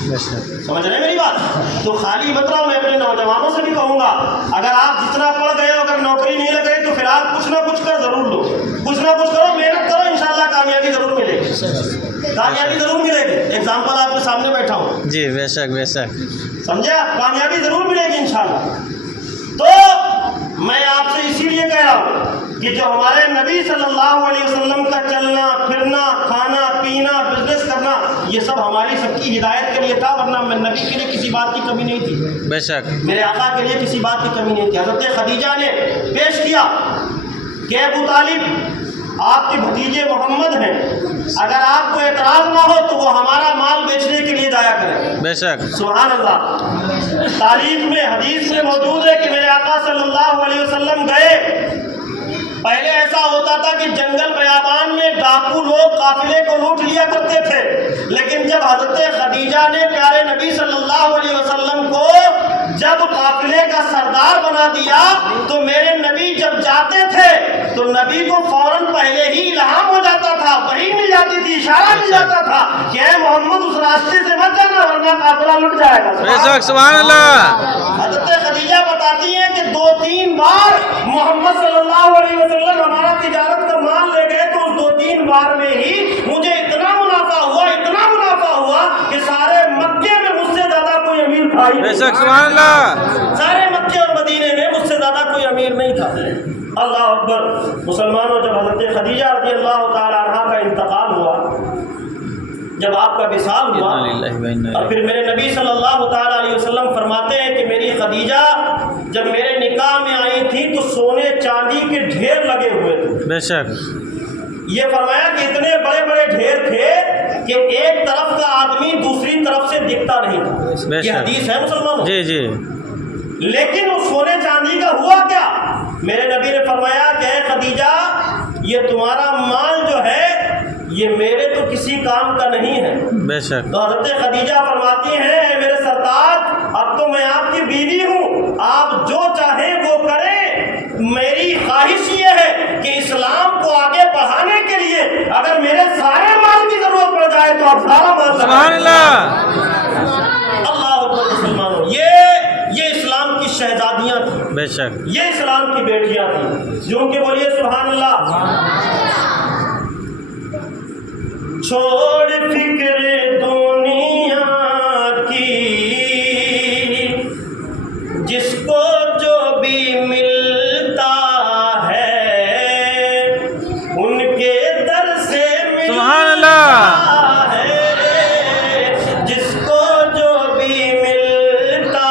بے شک، سمجھ رہے ہیں میری بات؟ تو خالی مت رہو، میں اپنے نوجوانوں سے بھی کہوں گا، اگر آپ جتنا پڑھ گئے ہو، اگر نوکری نہیں لگ گئی تو پھر آپ کچھ نہ کچھ کر ضرور لو، کچھ نہ کچھ کرو، محنت کرو، انشاءاللہ کامیابی ضرور ملے گی، کامیابی ضرور ملے گی۔ ایگزامپل آپ کے سامنے بیٹھا ہوں، جی، بے شک، بے شک، سمجھے آپ؟ کامیابی ضرور ملے گی انشاءاللہ۔ تو میں آپ سے اسی لیے کہہ رہا ہوں کہ جو ہمارے نبی صلی اللہ علیہ وسلم کا چلنا پھرنا، کھانا پینا، بزنس کرنا، یہ سب ہماری سب کی ہدایت کے لیے تھا، ورنہ میں نبی کے لیے کسی بات کی کمی نہیں تھی، بے شک میرے آقا کے لیے کسی بات کی کمی نہیں تھی۔ حضرت خدیجہ نے پیش کیا کہ ابو طالب آپ کے بھتیجے محمد ہیں، اگر آپ کو اعتراض نہ ہو تو وہ ہمارا مال بیچنے کے لیے جایا کریں۔ بے شک سبحان اللہ۔ تاریخ میں حدیث میں موجود ہے کہ میرے آقا صلی اللہ علیہ وسلم گئے۔ پہلے ایسا ہوتا تھا کہ جنگل بیابان میں ڈاکو لوگ قافلے کو لوٹ لیا کرتے تھے، لیکن جب حضرت خدیجہ نے پیارے نبی صلی اللہ علیہ وسلم کو جب قافلے کا سردار بنا دیا تو میرے نبی جب جاتے تھے تو نبی کو فوراً پہلے ہی الہام ہو جاتا تھا، وحی مل جاتی تھی، اشارہ مل جاتا تھا کہ اے محمد اس راستے سے مت جانا ورنہ قافلہ لٹ جائے گا۔ بے شک سبحان اللہ۔ حضرت خدیجہ بتاتی ہیں کہ 2-3 بار محمد صلی اللہ علیہ وسلم ہمارا تجارت کا مال لے گئے تو اس 2-3 بار میں ہی مجھے اتنا منافع ہوا کہ سارے مکے میں مجھ سے زیادہ کوئی امیر تھا ہی نہیں۔ بے شک سبحان اللہ۔ سارے مکے اور مدینے میں مجھ سے زیادہ کوئی امیر نہیں تھا۔ اللہ اکبر۔ مسلمانوں، جب حضرت خدیجہ رضی اللہ تعالی عنہا کا انتقال ہوا، جب آپ کا وصال ہوا، اور پھر میرے نبی صلی اللہ تعالی علیہ وسلم فرماتے ہیں کہ میری خدیجہ جب میرے نکاح میں آئی تھی تو سونے چاندی کے ڈھیر لگے ہوئے تھے۔ بے شک یہ فرمایا کہ اتنے بڑے بڑے ڈھیر تھے کہ ایک طرف کا آدمی دوسری طرف سے دکھتا نہیں تھا۔ یہ حدیث ہے مسلمانوں۔ جی جی۔ لیکن اس سونے چاندی کا ہوا کیا؟ میرے نبی نے فرمایا کہ اے خدیجہ، یہ تمہارا مال جو ہے یہ میرے تو کسی کام کا نہیں ہے۔ بے شک تو حضرت خدیجہ فرماتی ہیں اے میرے سرتاج، اب تو میں آپ کی بیوی ہوں، آپ جو چاہیں وہ کریں، میری خواہش یہ ہے کہ اسلام کو آگے بڑھانے کے لیے اگر میرے سارے مال کی ضرورت پڑ جائے تو آپ سارا مال سبحان اللہ۔ اللہ اکبر۔ مسلمانوں، یہ اسلام کی شہزادیاں تھیں، بے شک یہ اسلام کی بیٹیاں تھیں، جو کہ بولیے سبحان اللہ۔ چھوڑ فکر دنیا کی، جس کو جو بھی ملتا ہے ان کے در سے سبحان اللہ۔ ہے، جس کو جو بھی ملتا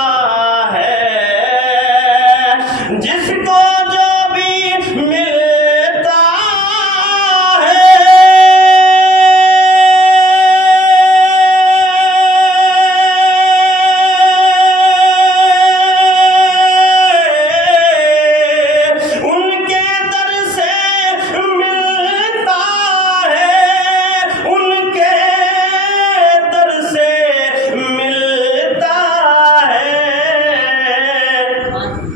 ہے، جس کو جو بھی ملتا ہے، ان کے در سے ملتا ہے، ان کے در سے ملتا ہے،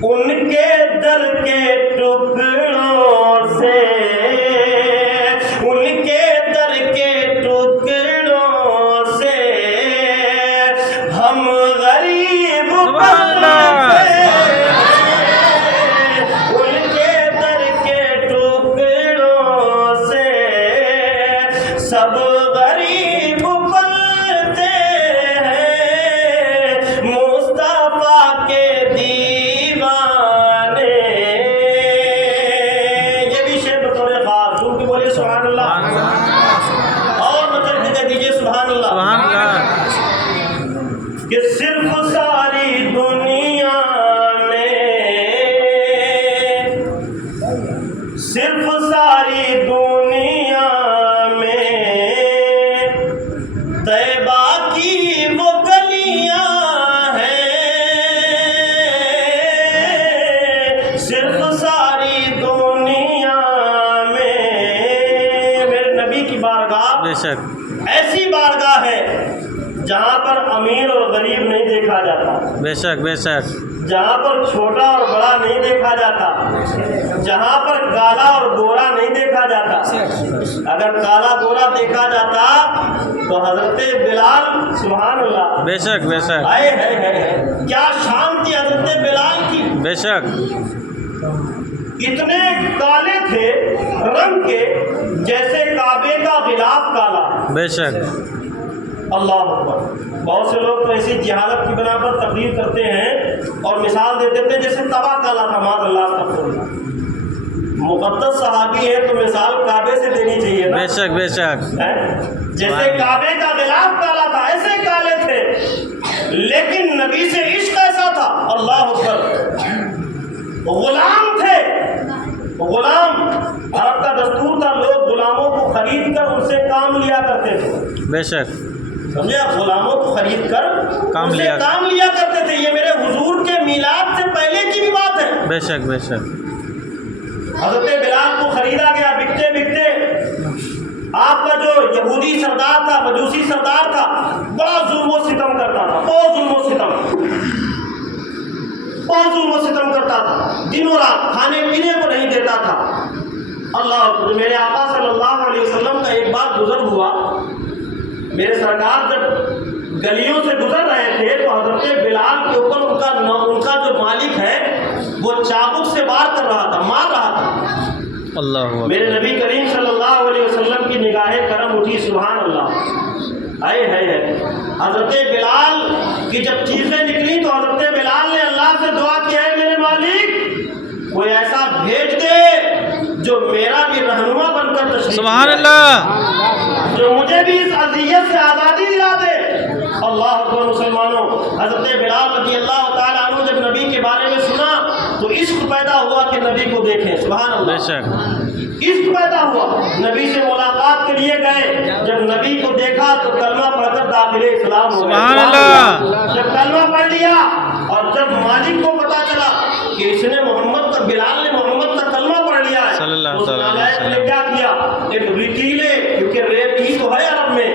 ان کے در کے ٹکڑوں سے، ان کے در کے ٹکڑوں سے ہم غریب سبحان اللہ۔ ان کے در کے ٹکڑوں سے سب غریب بنتے ہیں، مصطفیٰ کے دیوانے۔ یہ بھی شعر بطور خاص، ان کی بولیے سبحان اللہ، اور مطلب دے دیجیے سبحان اللہ۔ سبحان اللہ۔ کہ صرف ساری دنیا میں، صرف ساری دنیا میں طیبہ کی وہ گلیاں ہیں، صرف ساری دنیا میں میرے نبی کی بارگاہ بے شک ایسی بارگاہ ہے جہاں پر امیر اور غریب نہیں دیکھا جاتا، بے شک بے شک جہاں پر چھوٹا اور بڑا نہیں دیکھا جاتا، جہاں پر کالا اور گورا نہیں دیکھا جاتا۔ اگر کالا گورا دیکھا جاتا تو حضرت بلال، سبحان اللہ، بے شک بے شک آئے ہے کیا شان تھی حضرت بلال کی، بے شک اتنے کالے تھے رنگ کے جیسے کعبے کا غلاف کالا۔ بے شک اللہ اکبر۔ بہت سے لوگ تو ایسی جہالت کی بنا پر تقریر کرتے ہیں اور مثال دیتے تھے جیسے توا کالا تھا، معاذ اللہ استغفر اللہ۔ مقدس صحابی ہے تو مثال کعبے سے دینی چاہیے نا۔ بے شک بے شک جیسے کعبے کا غلاف کالا تھا ایسے کالے تھے، لیکن نبی سے عشق ایسا تھا، اللہ اکبر، غلام تھے، غلام، عرب کا دستور تھا، لوگ غلاموں کو خرید کر ان سے کام لیا کرتے تھے، بے شک سمجھے آپ، غلاموں کو خرید کر کام ان سے لیا کام لیا کرتے تھے۔ یہ میرے حضور کے میلاد سے پہلے کی بھی بات ہے۔ بے شک بے شک حضرت بلال کو خریدا گیا، بکتے بکتے آپ کا جو یہودی سردار تھا، مجوسی سردار تھا، بڑا ظلم و ستم کرتا تھا، بہت ظلم و ستم، بہت ظلم و ستم کرتا تھا، دنوں رات کھانے پینے کو نہیں دیتا تھا۔ اللہ، میرے آقا صلی اللہ علیہ وسلم کا ایک بات گزر ہوا، میرے سرکار جب گلیوں سے گزر رہے تھے تو حضرت بلال کے اوپر ان کا جو مالک ہے وہ چابک سے وار کر رہا تھا، مار رہا تھا۔ اللہ میرے نبی کریم صلی اللہ علیہ وسلم کی نگاہ کرم اٹھی، سبحان اللہ، ہے حضرت بلال کی جب چیزیں نکلی تو حضرت بلال نے اللہ سے دعا کی، ہے میرے مالک کوئی ایسا بھیج دے جو میرا بھی رہنما بن کر تشریف، سبحان اللہ، جو مجھے بھی اس اذیت سے آزادی دلا دے۔ اللہ اکبر مسلمانوں، حضرت بلال رضی اللہ تعالیٰ عنہ جب نبی کے بارے میں سنا تو عشق پیدا ہوا کہ نبی کو دیکھیں، سبحان بے اللہ، شک عشق پیدا ہوا، نبی سے ملاقات کے لیے گئے، جب نبی کو دیکھا تو کلمہ پڑھ کر داخل اسلام ہو گئے، سبحان اللہ، جب کلمہ پڑھ لیا اور جب مالک کو پتا چلا کہ اس نے بلال نے محمد کا کلمہ پڑھ لیا ہے، صلی اللہ اس علیہ نالائق نے وسلم کیا کیا، ایک ریتیلے، کیونکہ ریت ہی تو ہے عرب میں،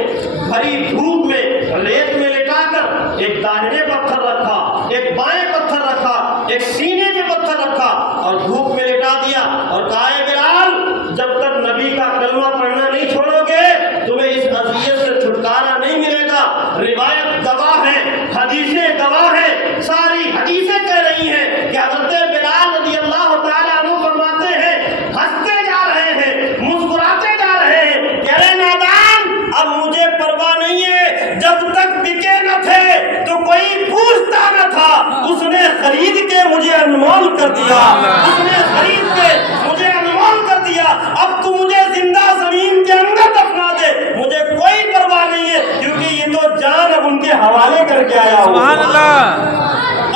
بھری دھوپ میں ریت میں لٹا کر ایک داہنے پتھر رکھا، ایک بائیں پتھر رکھا، ایک سینے پہ پتھر رکھا اور دھوپ میں لٹا دیا اور کہا، اے بلال جب تک نبی کا کلمہ پڑھنا نہیں چھوڑو گے تمہیں اس اذیت سے چھٹکارا نہیں ملے گا۔ روایت گواہ ہے، حدیثیں گواہ ہیں، ساری حدیثیں کہہ رہی ہیں کہ حضرت بلال رضی اللہ تعالیٰ عنہ فرماتے ہیں، ہنستے جا رہے ہیں، مسکراتے جا رہے ہیں کہ اے نادان، اب مجھے پرواہ نہیں ہے، جب تک بکے نہ تھے تو کوئی پوچھتا نہ تھا، اس نے خرید کے مجھے انمول کر دیا، اس نے خرید کے مجھے انمول کر دیا، اب تو مجھے زندہ زمین کے اندر دفنا دے، مجھے کوئی پرواہ نہیں ہے، کیونکہ یہ تو جان اب ان کے حوالے کر کے آیا ہوں۔ سبحان اللہ،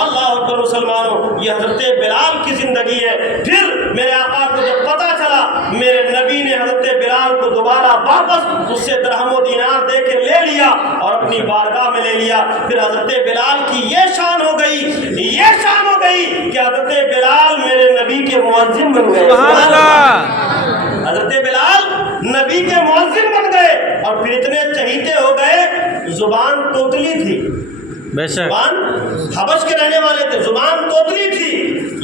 اللہ اکبر مسلمانوں، یہ حضرت بلال کی زندگی ہے۔ پھر میرے آقا کو جب پتا چلا، میرے نبی نے حضرت بلال کو دوبارہ واپس اس سے درہم و دینار دے کے لے لیا اور اپنی بارگاہ میں لے لیا۔ پھر حضرت بلال کی یہ شان ہو گئی، یہ شان ہو گئی کہ حضرت بلال میرے نبی کے مؤذن بن گئے۔ سبحان اللہ، حضرت بلال نبی کے مؤذن بن گئے اور پھر اتنے چہیتے ہو گئے، زبان توتلی تھی، بے شک زبان حبش کے رہنے والے تھے، زبان توتلی تھی،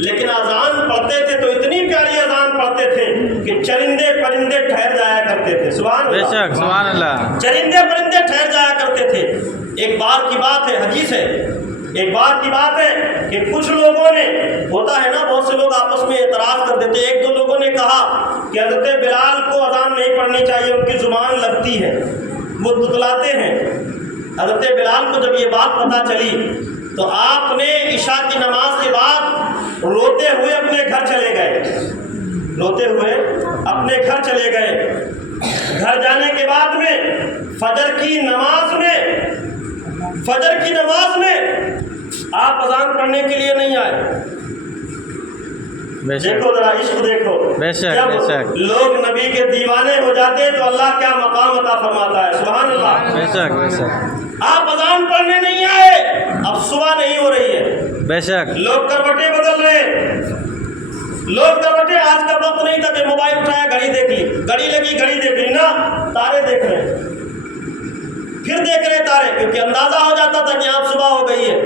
لیکن اذان پڑھتے تھے تو اتنی پیاری اذان پڑھتے تھے کہ چرندے پرندے ٹھہر جایا کرتے تھے، سبحان بے اللہ، شک سبحان اللہ، چرندے پرندے ٹھہر جایا کرتے تھے۔ ایک بار کی بات ہے، حدیث ہے، ایک بار کی بات ہے کہ کچھ لوگوں نے، ہوتا ہے نا بہت سے لوگ آپس میں اعتراض کر دیتے، ایک دو لوگوں نے کہا کہ حضرت بلال کو اذان نہیں پڑھنی چاہیے، ان کی زبان لگتی ہے، وہ تتلاتے ہیں۔ حضرت بلال کو جب یہ بات پتہ چلی تو آپ نے عشاء کی نماز کے بعد روتے ہوئے اپنے گھر چلے گئے، روتے ہوئے اپنے گھر چلے گئے۔ گھر جانے کے بعد میں فجر کی نماز میں آپ اذان پڑھنے کے لیے نہیں آئے۔ بے شک دیکھو ذرا عشق دیکھو، بے شک جب بے شک لوگ نبی کے دیوانے ہو جاتے تو اللہ کیا مقام عطا فرماتا ہے، سبحان اللہ۔ بے شک بے شک آپ اذان پڑھنے نہیں آئے، اب صبح نہیں ہو رہی ہے، بے شک لوگ کروٹیں بدل رہے ہیں، لوگ کروٹیں، آج کا وقت نہیں تھا کہ موبائل اٹھایا گھڑی دیکھ لی، گھڑی لگی گھڑی دیکھ لی، نا تارے دیکھ رہے ہیں، پھر دیکھ رہے تارے، کیونکہ اندازہ ہو جاتا تھا کہ آپ صبح ہو گئی ہے،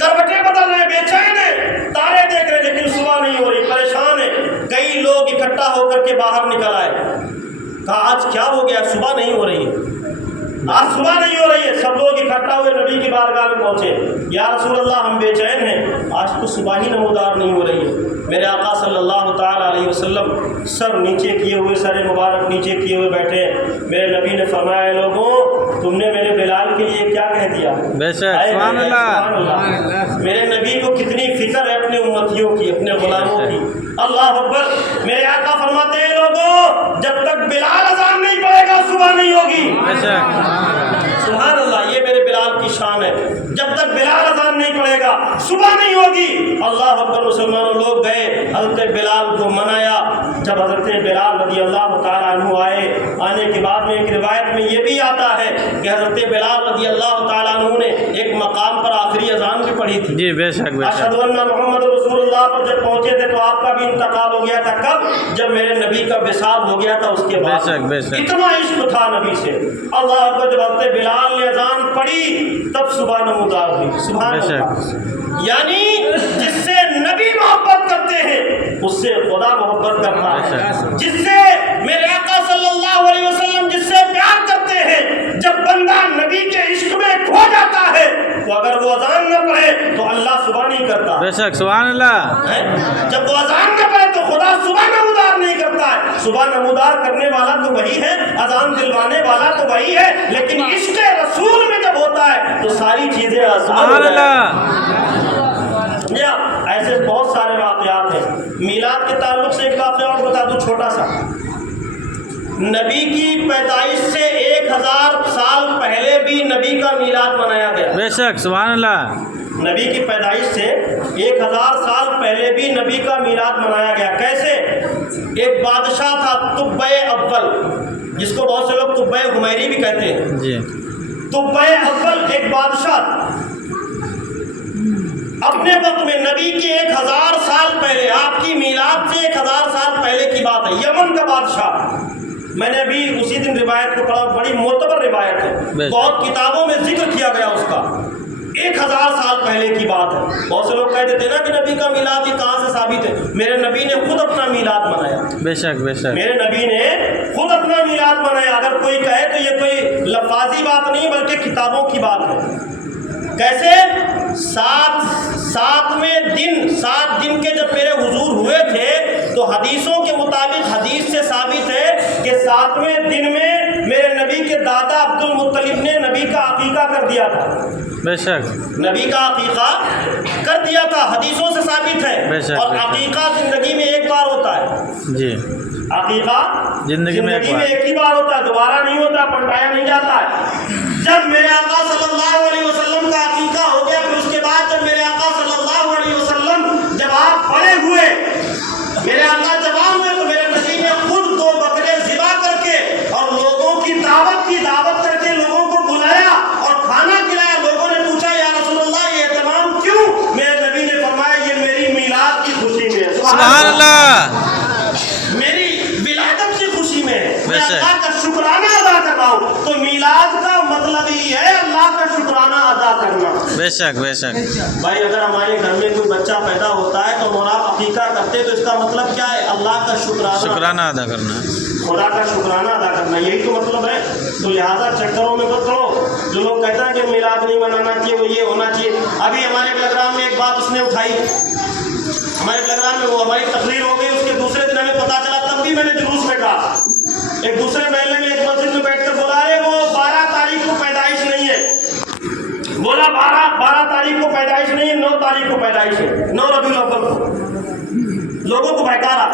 کروٹیں بدل رہے ہیں، بے چین ہیں، تارے دیکھ رہے ہیں، لیکن صبح نہیں ہو رہی، پریشان ہے۔ کئی لوگ اکٹھا ہو کر کے باہر نکل آئے، کہا آج کیا ہو گیا، صبح نہیں ہو رہی ہے، آج صبح نہیں ہو رہی ہے۔ سب لوگ اکٹھا ہوئے نبی کی بارگاہ میں پہنچے، یا رسول اللہ ہم بے چین ہیں، آج تو صبح ہی نمودار نہیں ہو رہی ہے۔ میرے آقا صلی اللہ تعالیٰ علیہ وسلم سر نیچے کیے ہوئے، سر مبارک نیچے کیے ہوئے بیٹھے ہیں۔ میرے نبی نے فرمایا، لوگوں تم نے میرے بلال کے لیے کیا کہہ دیا؟ بے شک سبحان اللہ، میرے نبی کو کتنی فکر ہے اپنے امتیوں کی، اپنے غلاموں کی۔ اللہ اکبر۔ میرے آقا فرماتے ہیں، لوگوں جب تک بلال اذان نہیں پڑے گا صبح نہیں ہوگی۔ بے شک سبحان اللہ، یہ میرے بلال کی شان شان ہے. جب تک بلال اذان نہیں پڑے گا صبح نہیں ہوگی. اللہ اکبر. مسلمانوں لوگ گئے, حضرت بلال کو منایا. جب حضرت بلال رضی اللہ تعالیٰ عنہ آنے کے بعد میں ایک روایت میں یہ بھی آتا ہے کہ حضرت بلال رضی اللہ تعالیٰ عنہ نے ایک مقام پر آخری اذان بھی پڑھی تھی. جی بے شک بے شک. اشہد ان محمد رسول اللہ پر جب پہنچے تھے تو آپ کا بھی انتقال ہو گیا تھا. کب؟ جب میرے نبی کا وصال ہو گیا تھا اس کے بعد. بے شک بے شک. اتنا عشق تھا نبی سے. اللہ اکبر. جب حضرت بلال نے اذان پڑھی تب صبح نمودار ہوئی. سبحان اللہ. یعنی جس سے نبی محبت کرتے ہیں اس سے خدا محبت کرتا ہے. جس سے میرے آقا صلی اللہ علیہ وسلم جس سے پیار کرتے ہیں, جب بندہ نبی کے عشق میں کھو جاتا ہے تو اگر وہ اذان نہ پڑھے تو اللہ صبح نہیں کرتا. بے شک سبحان اللہ. جب وہ اذان نہ پڑھے تو خدا صبح نمودار نہیں کرتا ہے. صبح نمودار کرنے والا تو وہی ہے, اذان دلوانے والا تو وہی ہے, لیکن عشق رسول میں جب ہوتا ہے تو ساری چیزیں آسان ہو جاتی ہیں. ایسے بہت سارے واقعات ہیں. میلاد کے تعلق سے ایک واقعہ اور بتا دوں چھوٹا سا. نبی کی پیدائش سے 1000 سال پہلے بھی نبی کا میلاد منایا گیا. بے شک سبحان اللہ. نبی کی پیدائش سے 1000 سال پہلے بھی نبی کا میلاد منایا گیا. کیسے؟ ایک بادشاہ تھا طبع اول, جس کو بہت سے لوگ طبع حمیری بھی کہتے ہیں. جی طبع اول ایک بادشاہ اپنے وقت میں نبی کے 1000 سال پہلے, آپ کی میلاد سے 1000 سال پہلے کی بات ہے, یمن کا بادشاہ. میں نے ابھی اسی دن روایت کو پڑھا, بڑی معتبر روایت ہے, بہت کتابوں میں ذکر کیا گیا اس کا. 1000 سال پہلے کی بات ہے. بہت سے لوگ کہتے تھے نا کہ نبی کا میلاد یہ کہاں سے ثابت ہے. میرے نبی نے خود اپنا میلاد منایا. بے شک بے شک. میرے نبی نے خود اپنا میلاد منایا. اگر کوئی کہے تو یہ کوئی لفاظی بات نہیں بلکہ کتابوں کی بات ہے. کیسے؟ 7 دن کے جب میرے حضور ہوئے تھے تو حدیثوں کے مطابق حدیث سے ثابت ہے کہ 7ویں دن میں میرے نبی کے دادا عبد المطلب نے نبی کا عقیقہ کر دیا تھا. بے شک نبی کا عقیقہ کر دیا تھا, حدیثوں سے ثابت ہے. اور عقیقہ زندگی میں ایک بار ہوتا ہے. جی عقیقہ زندگی میں ایک ہی بار ہوتا ہے, دوبارہ نہیں ہوتا, پلٹایا نہیں جاتا ہے. جب میرے آقا صلی اللہ علیہ وسلم کا عقیقہ ہو گیا, پھر اس کے بعد جب میرے آقا صلی اللہ علیہ وسلم جب آپ بڑے ہوئے, میرے آقا جوان ہوئے, تو میرے نبی نے خود 2 بکرے ذبح کر کے اور لوگوں کی دعوت کر کے لوگوں کو بلایا اور کھانا کھلایا. لوگوں نے پوچھا یا رسول اللہ یہ اہتمام کیوں؟ میرے نبی نے فرمایا یہ میری میلاد کی خوشی میں ہے. سبحان اللہ. میری ولادت کی خوشی میں ہے, میں اللہ کا شکرانہ ادا کر رہا ہوں. تو میلاد کا مطلب ہی ہے اللہ کا شکرانہ ادا کرنا. بے شک بے شک. بھائی اگر ہمارے گھر میں کوئی بچہ پیدا ہوتا ہے تو ہم عقیقہ کرتے تو اس کا مطلب کیا ہے؟ اللہ کا شکرانہ ادا کرنا, خدا کا شکرانہ ادا کرنا, یہی تو مطلب ہے. تو لہٰذا چکروں میں مت پڑو. جو لوگ کہتے ہیں کہ میلاد نہیں منانا چاہیے, وہ یہ ہونا چاہیے. ابھی ہمارے پروگرام میں ایک بات اس نے اٹھائی, ہمارے پروگرام میں وہ ہماری تقریر ہو گئی, اس کے دوسرے دن ہمیں پتا چلا, تب بھی میں نے جلوس میں کہا, ایک دوسرے محلے میں ایک مسجد میں بیٹھ کر بولا ہے وہ 12 تاریخ کو پیدائش نہیں ہے. بولا 12 تاریخ کو پیدائش نہیں ہے, 9 تاریخ کو پیدائش ہے, 9 ربیع الاول کو. لوگوں کو بہکا رہا,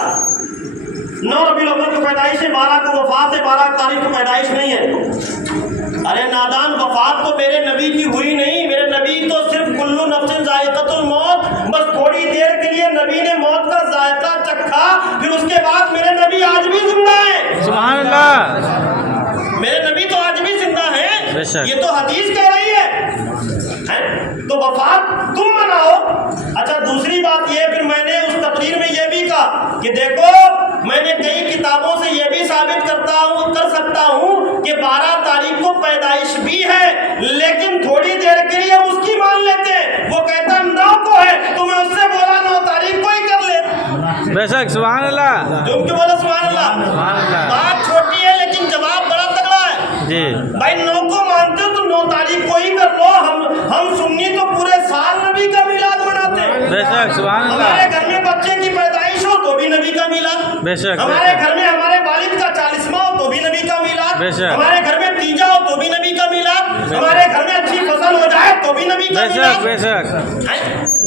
9 ربیع الاول کو پیدائش ہے, 12 کو وفات ہے, 12 تاریخ کو پیدائش نہیں ہے. ارے نادان, وفات تو میرے نبی کی ہوئی نہیں. میرے نبی تو صرف کلو نفس ذائقۃ الموت, بس تھوڑی دیر کے لیے نبی نے موت کا ذائقہ چکھا, پھر اس کے بعد میرے نبی آج بھی زندہ ہے. سبحان اللہ. میرے نبی تو آج بھی زندہ ہے, یہ تو حدیث کہہ رہی ہے. تو وفات تم مناؤ. اچھا دوسری بات یہ, پھر میں نے اس تقریر میں یہ بھی کہا کہ دیکھو میں نے کئی کتابوں سے یہ بھی ثابت کر سکتا ہوں کہ 12 تاریخ کو پیدائش بھی ہے, لیکن تھوڑی دیر کے لیے اس کی مان لیتے ہیں. وہ کہتا 9 کو ہے, تو میں اس سے بولا 9 تاریخ کو ہی کر لے. بے شک سبحان اللہ. تم کیوں بولا سبحان اللہ؟ سبحان اللہ. بات چھوٹی ہے لیکن جواب بڑا تگڑا ہے. جی بھائی 9 کو مانتے ہو تو 9 تاریخ کو ہی کر لو. ہم سنی تو پورے سال نبی کا میلاد مناتے ہیں. بے شک سبحان اللہ. ہمارے گھر میں بچے کی پیدائش ہو تو بھی نبی کا میلاد. بے شک. ہمارے گھر میں ہمارے والد کا 40واں ہو تو بھی نبی کا میلاد. بے شک. ہمارے گھر میں تیجا ہو تو بھی نبی کا میلاد. ہمارے گھر میں اچھی فصل ہو جائے تو بھی نبی کا میلاد. بے شک.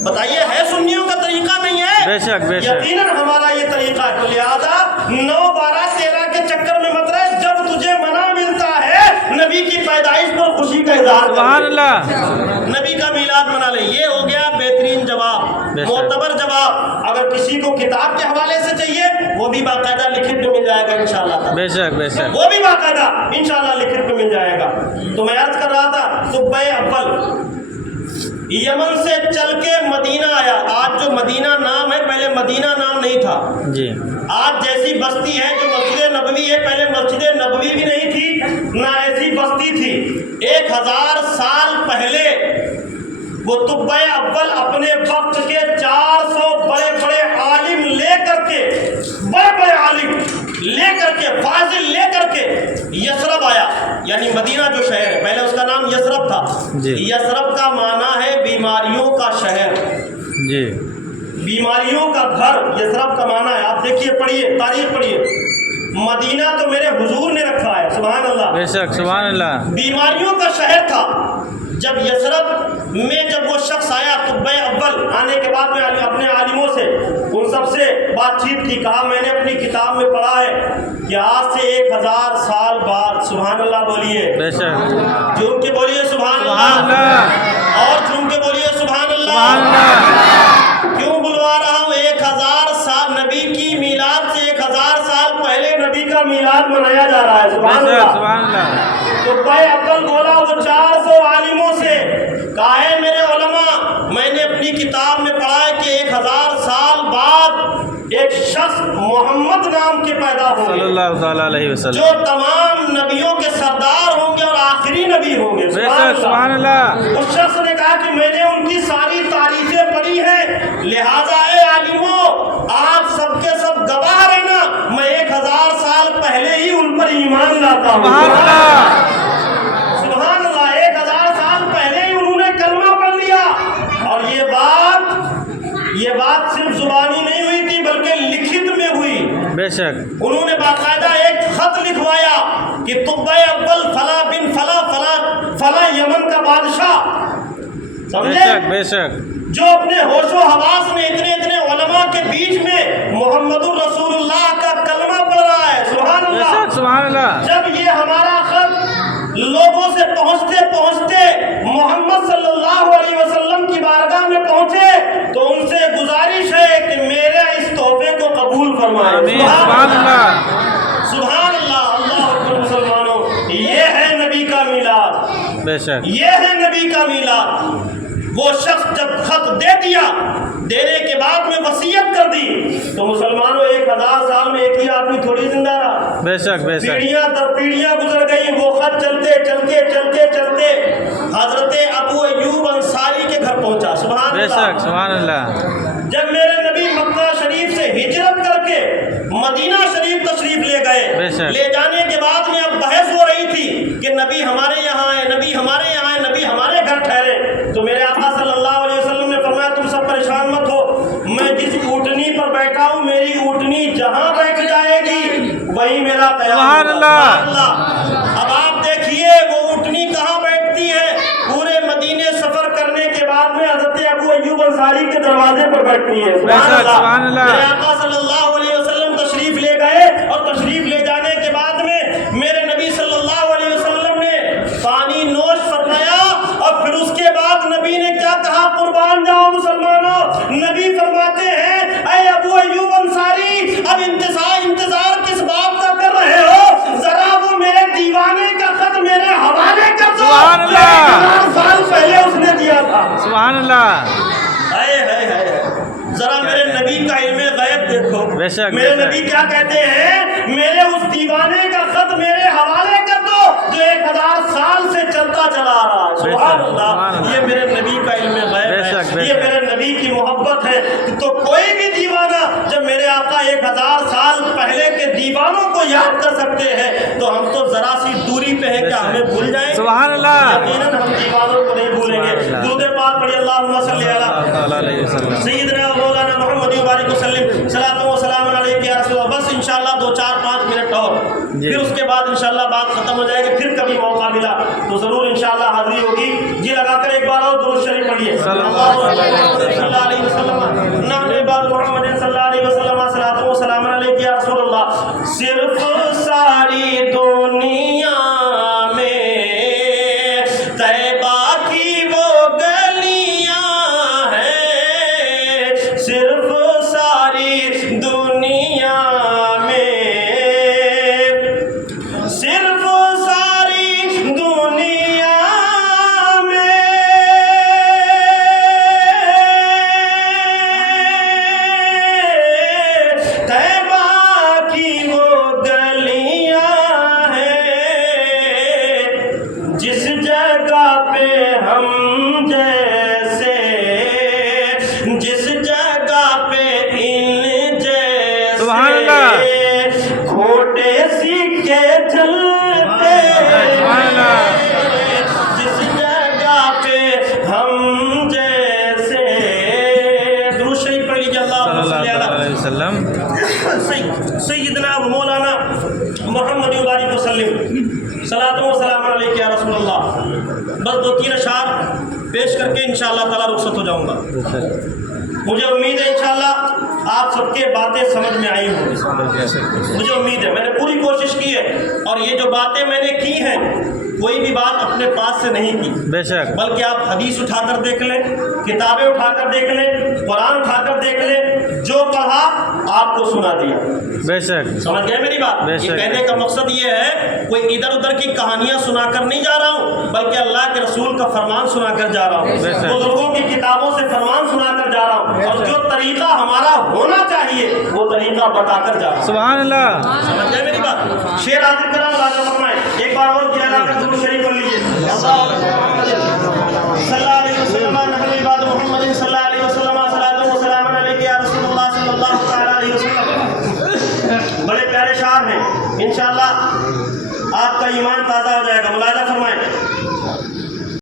بتائیے ہے سنیوں کا طریقہ نہیں ہے؟ بے شک بے شک. یقیناً ہمارا یہ طریقہ ہے. تو لہٰذا 9 12 13 کے چکر میں مت رہے. جب تجھے منع ملتا ہے نبی کی پیدائش پر خوشی کا اظہار کر سبحان لیں، اللہ نبی کا میلاد منا لیں. یہ ہو گیا بہترین جواب، بے شک. معتبر جواب. اگر کسی کو کتاب کے حوالے سے چاہیے وہ بھی باقاعدہ لکھت میں مل جائے گا انشاءاللہ، بے شک بے شک وہ بھی باقاعدہ انشاءاللہ لکھت میں مل جائے گا. تو میں عرض کر رہا تھا صبح اول یمن سے چل کے مدینہ آیا. آج جو مدینہ نام ہے پہلے مدینہ نام نہیں تھا. جی آج جیسی بستی ہے جو مسجد نبوی ہے پہلے مسجد نبوی بھی نہیں تھی، نہ ایسی بستی تھی. 1000 سال پہلے وہ طب اول اپنے وقت کے 400 بڑے بڑے عالم لے کر کے، بڑے بڑے عالم لے کر کے، فاضل لے کر کے یثرب آیا. یعنی مدینہ جو شہر ہے پہلے اس کا نام یثرب تھا. جی. یثرب کا معنی ہے بیماریوں کا شہر، جی بیماریوں کا گھر. یثرب کا معنی ہے، آپ دیکھیے پڑھیے تاریخ پڑھیے. مدینہ تو میرے حضور نے رکھا ہے، سبحان اللہ. بے شک سبحان اللہ. بیماریوں کا شہر تھا. جب یثرب میں جب وہ شخص آیا طب اول، آنے کے بعد میں اپنے عالموں سے ان سب سے بات چیت کی. کہا میں نے اپنی کتاب میں پڑھا ہے کہ آج سے 1000 سال بعد، سبحان اللہ بولیے، بے شک جھوم کے بولیے سبحان سبحان اللہ، اللہ. اور جھوم کے بولیے سبحان سبحان اللہ. اللہ. کیوں بلوا رہا ہوں؟ 1000 سال نبی کی میلاد سے 1000 سال پہلے نبی کا میلاد منایا جا رہا ہے، بے سبحان شک اللہ. سبحان اللہ. تو بھائی عقل بولا وہ 400 عالموں سے، کہا ہے میرے علماء میں نے اپنی کتاب میں پڑھا ہے کہ 1000 سال بعد ایک شخص محمد نام کے پیدا ہوں صلی گے اللہ تعالیٰ علیہ جو وسلم. تمام نبیوں کے سردار ہوں گے اور آخری نبی ہوں گے. بے شک سبحان اللہ. اس شخص نے کہا کہ میں نے ان کی ساری تعریفیں پڑھی ہیں، لہٰذا اے عالموں آپ سب کے سب گواہ رہنا میں 1000 سال پہلے ہی ان پر ایمان لاتا ہوں. سبحان اللہ. سبحان اللہ. 1000 سال پہلے ہی انہوں نے کلمہ پڑھ لیا. اور یہ بات صرف زبانی نہیں ہوئی تھی بلکہ لکھت میں ہوئی. بے شک انہوں نے باقاعدہ ایک خط لکھوایا کہ طب اول فلاں بن فلاں فلاں فلاں یمن کا بادشاہ، بے سمجھے، شک بے شک جو اپنے ہوش و حواس میں اتنے علماء کے بیچ میں محمد الرسول اللہ کا کلمہ پڑھ رہا ہے. سبحان بے اللہ. شک سبحان اللہ. جب یہ ہمارا خط لوگوں سے پہنچتے پہنچتے محمد صلی اللہ علیہ وسلم کی بارگاہ میں پہنچے تو ان سے گزارش ہے کہ میرے اس تحفے کو قبول فرمائیں. آمین. سبحان اللہ. سبحان اللہ. اللہ اکبر. مسلمانوں یہ ہے نبی کا میلاد، بے شک یہ ہے نبی کا میلاد. وہ شخص جب خط دے دیا، دینے کے بعد میں وصیت کر دی تو مسلمانوں 1000 سال میں ایک ہی آدمی تھوڑی زندہ رہا. بے شک بے شک پیڑھیاں در پیڑھیاں گزر گئی. وہ خط چلتے حضرت ابو ایوب انصاری کے گھر پہنچا. سبحان بے اللہ. شک سبحان اللہ. جب میرے نبی مکہ شریف سے ہجرت کر کے مدینہ شریف تشریف لے بے گئے، شک. لے جانے کے بعد میں اب بحث ہو رہی تھی کہ نبی ہمارے یہاں ہے، نبی ہمارے یہاں ہے، نبی ہمارے گھر ٹھہرے. تو میرے آقا صلی اللہ علیہ وسلم نے فرمایا تم سب پریشان مت ہو، میں جس اونٹنی پر بیٹھا ہوں میری اونٹنی جہاں بیٹھ جائے گی وہی میرا قیام سبحان ہوگا. اللہ. سبحان اللہ. اب آپ دیکھیے وہ اونٹنی کہاں بیٹھتی ہے. پورے مدینے سفر کرنے کے بعد میں حضرت ابو ایوب انصاری کے دروازے پر بیٹھتی ہے. سبحان اللہ. میرے آقا صلی اللہ علیہ وسلم تشریف لے گئے اور تشریف لے جانے کے بعد میں میرے نبی صلی اللہ علیہ وسلم نے پانی نوش فرمایا اور پھر اس کے بعد نبی نے کیا کہا؟ قربان جاؤ مسلمانوں. نبی فرماتے ہیں اے ابو ایوب انصاری اب انتظار کس بات کا کر رہے ہو؟ ذرا وہ میرے دیوانے کا خط میرے حوالے کر دو. سبحان اللہ. 1000 سال پہلے اس نے دیا تھا. سبحان اللہ. ذرا میرے نبی کا علم غیب دیکھو. بے شک میرے نبی کیا کہتے ہیں؟ میرے اس دیوانے کا خط میرے حوالے کر دو جو 1000 سال سے چلتا چلا آ رہا ہے. سبحان اللہ. یہ میرے نبی کا علم غیب ہے، یہ میرے نبی کی محبت ہے. تو کوئی بھی دیوانہ جب میرے آقا 1000 سال پہلے کے دیوانوں کو یاد کر سکتے ہیں تو ہم تو ذرا سی دوری پہ ہیں، کیا ہمیں بھول جائیں؟ سبحان اللہ. یقیناً ہم دیوانوں کو نہیں بھولیں گے. درود پاک پڑھی اللہم صلی علی سیدنا مولانا محمد وبارک وسلم. صلاۃ و سلام علیک یا رسول اللہ. بس انشاءاللہ 2-4-5 منٹ اور پھر اس کے بعد انشاءاللہ بات ختم ہو جائے گی. پھر کبھی موقع ملا تو ضرور انشاءاللہ حاضری ہوگی. جی لگا کر ایک بار اور درود شریف پڑھیے. صلی اللہ علیہ وسلم. نحن عباد محمد صلی اللہ علیہ وسلم. صلاۃ و سلام علیک یا رسول اللہ. صرف ساری دنیا میں اللہ. بس 2-3 اشعار پیش کر کے انشاءاللہ تعالی رخصت ہو جاؤں گا. مجھے امید ہے انشاءاللہ آپ سب کے باتیں سمجھ میں آئی ہوں گی. مجھے امید ہے، میں نے پوری کوشش کی ہے، اور یہ جو باتیں میں نے کی ہیں کوئی بھی بات اپنے پاس سے نہیں کی، بے شک بلکہ آپ حدیث اٹھا کر دیکھ لیں، کتابیں اٹھا کر دیکھ لیں، قرآن اٹھا کر دیکھ لیں، جو پڑھا آپ کو سنا دیا. بے شک سمجھ گئے میری بات؟ بے یہ شک. کہنے کا مقصد یہ ہے کوئی ادھر ادھر کی کہانیاں سنا کر نہیں جا رہا ہوں، بلکہ اللہ کے رسول کا فرمان سنا کر جا رہا ہوں، بے شک. بزرگوں کی کتابوں سے فرمان سنا کر جا رہا ہوں، اور جو طریقہ ہمارا ہونا چاہیے وہ طریقہ بتا کر جا رہا ہوں. سبحان اللہ. سمجھ گئے میری بات؟ شعر حاضر کرا راجہ فرمائے، ایک بار اور کیا کر درود شریف پڑھ لیجیے. اللہ صلی اللہ علیہ وسلم نحن عباد محمد صلی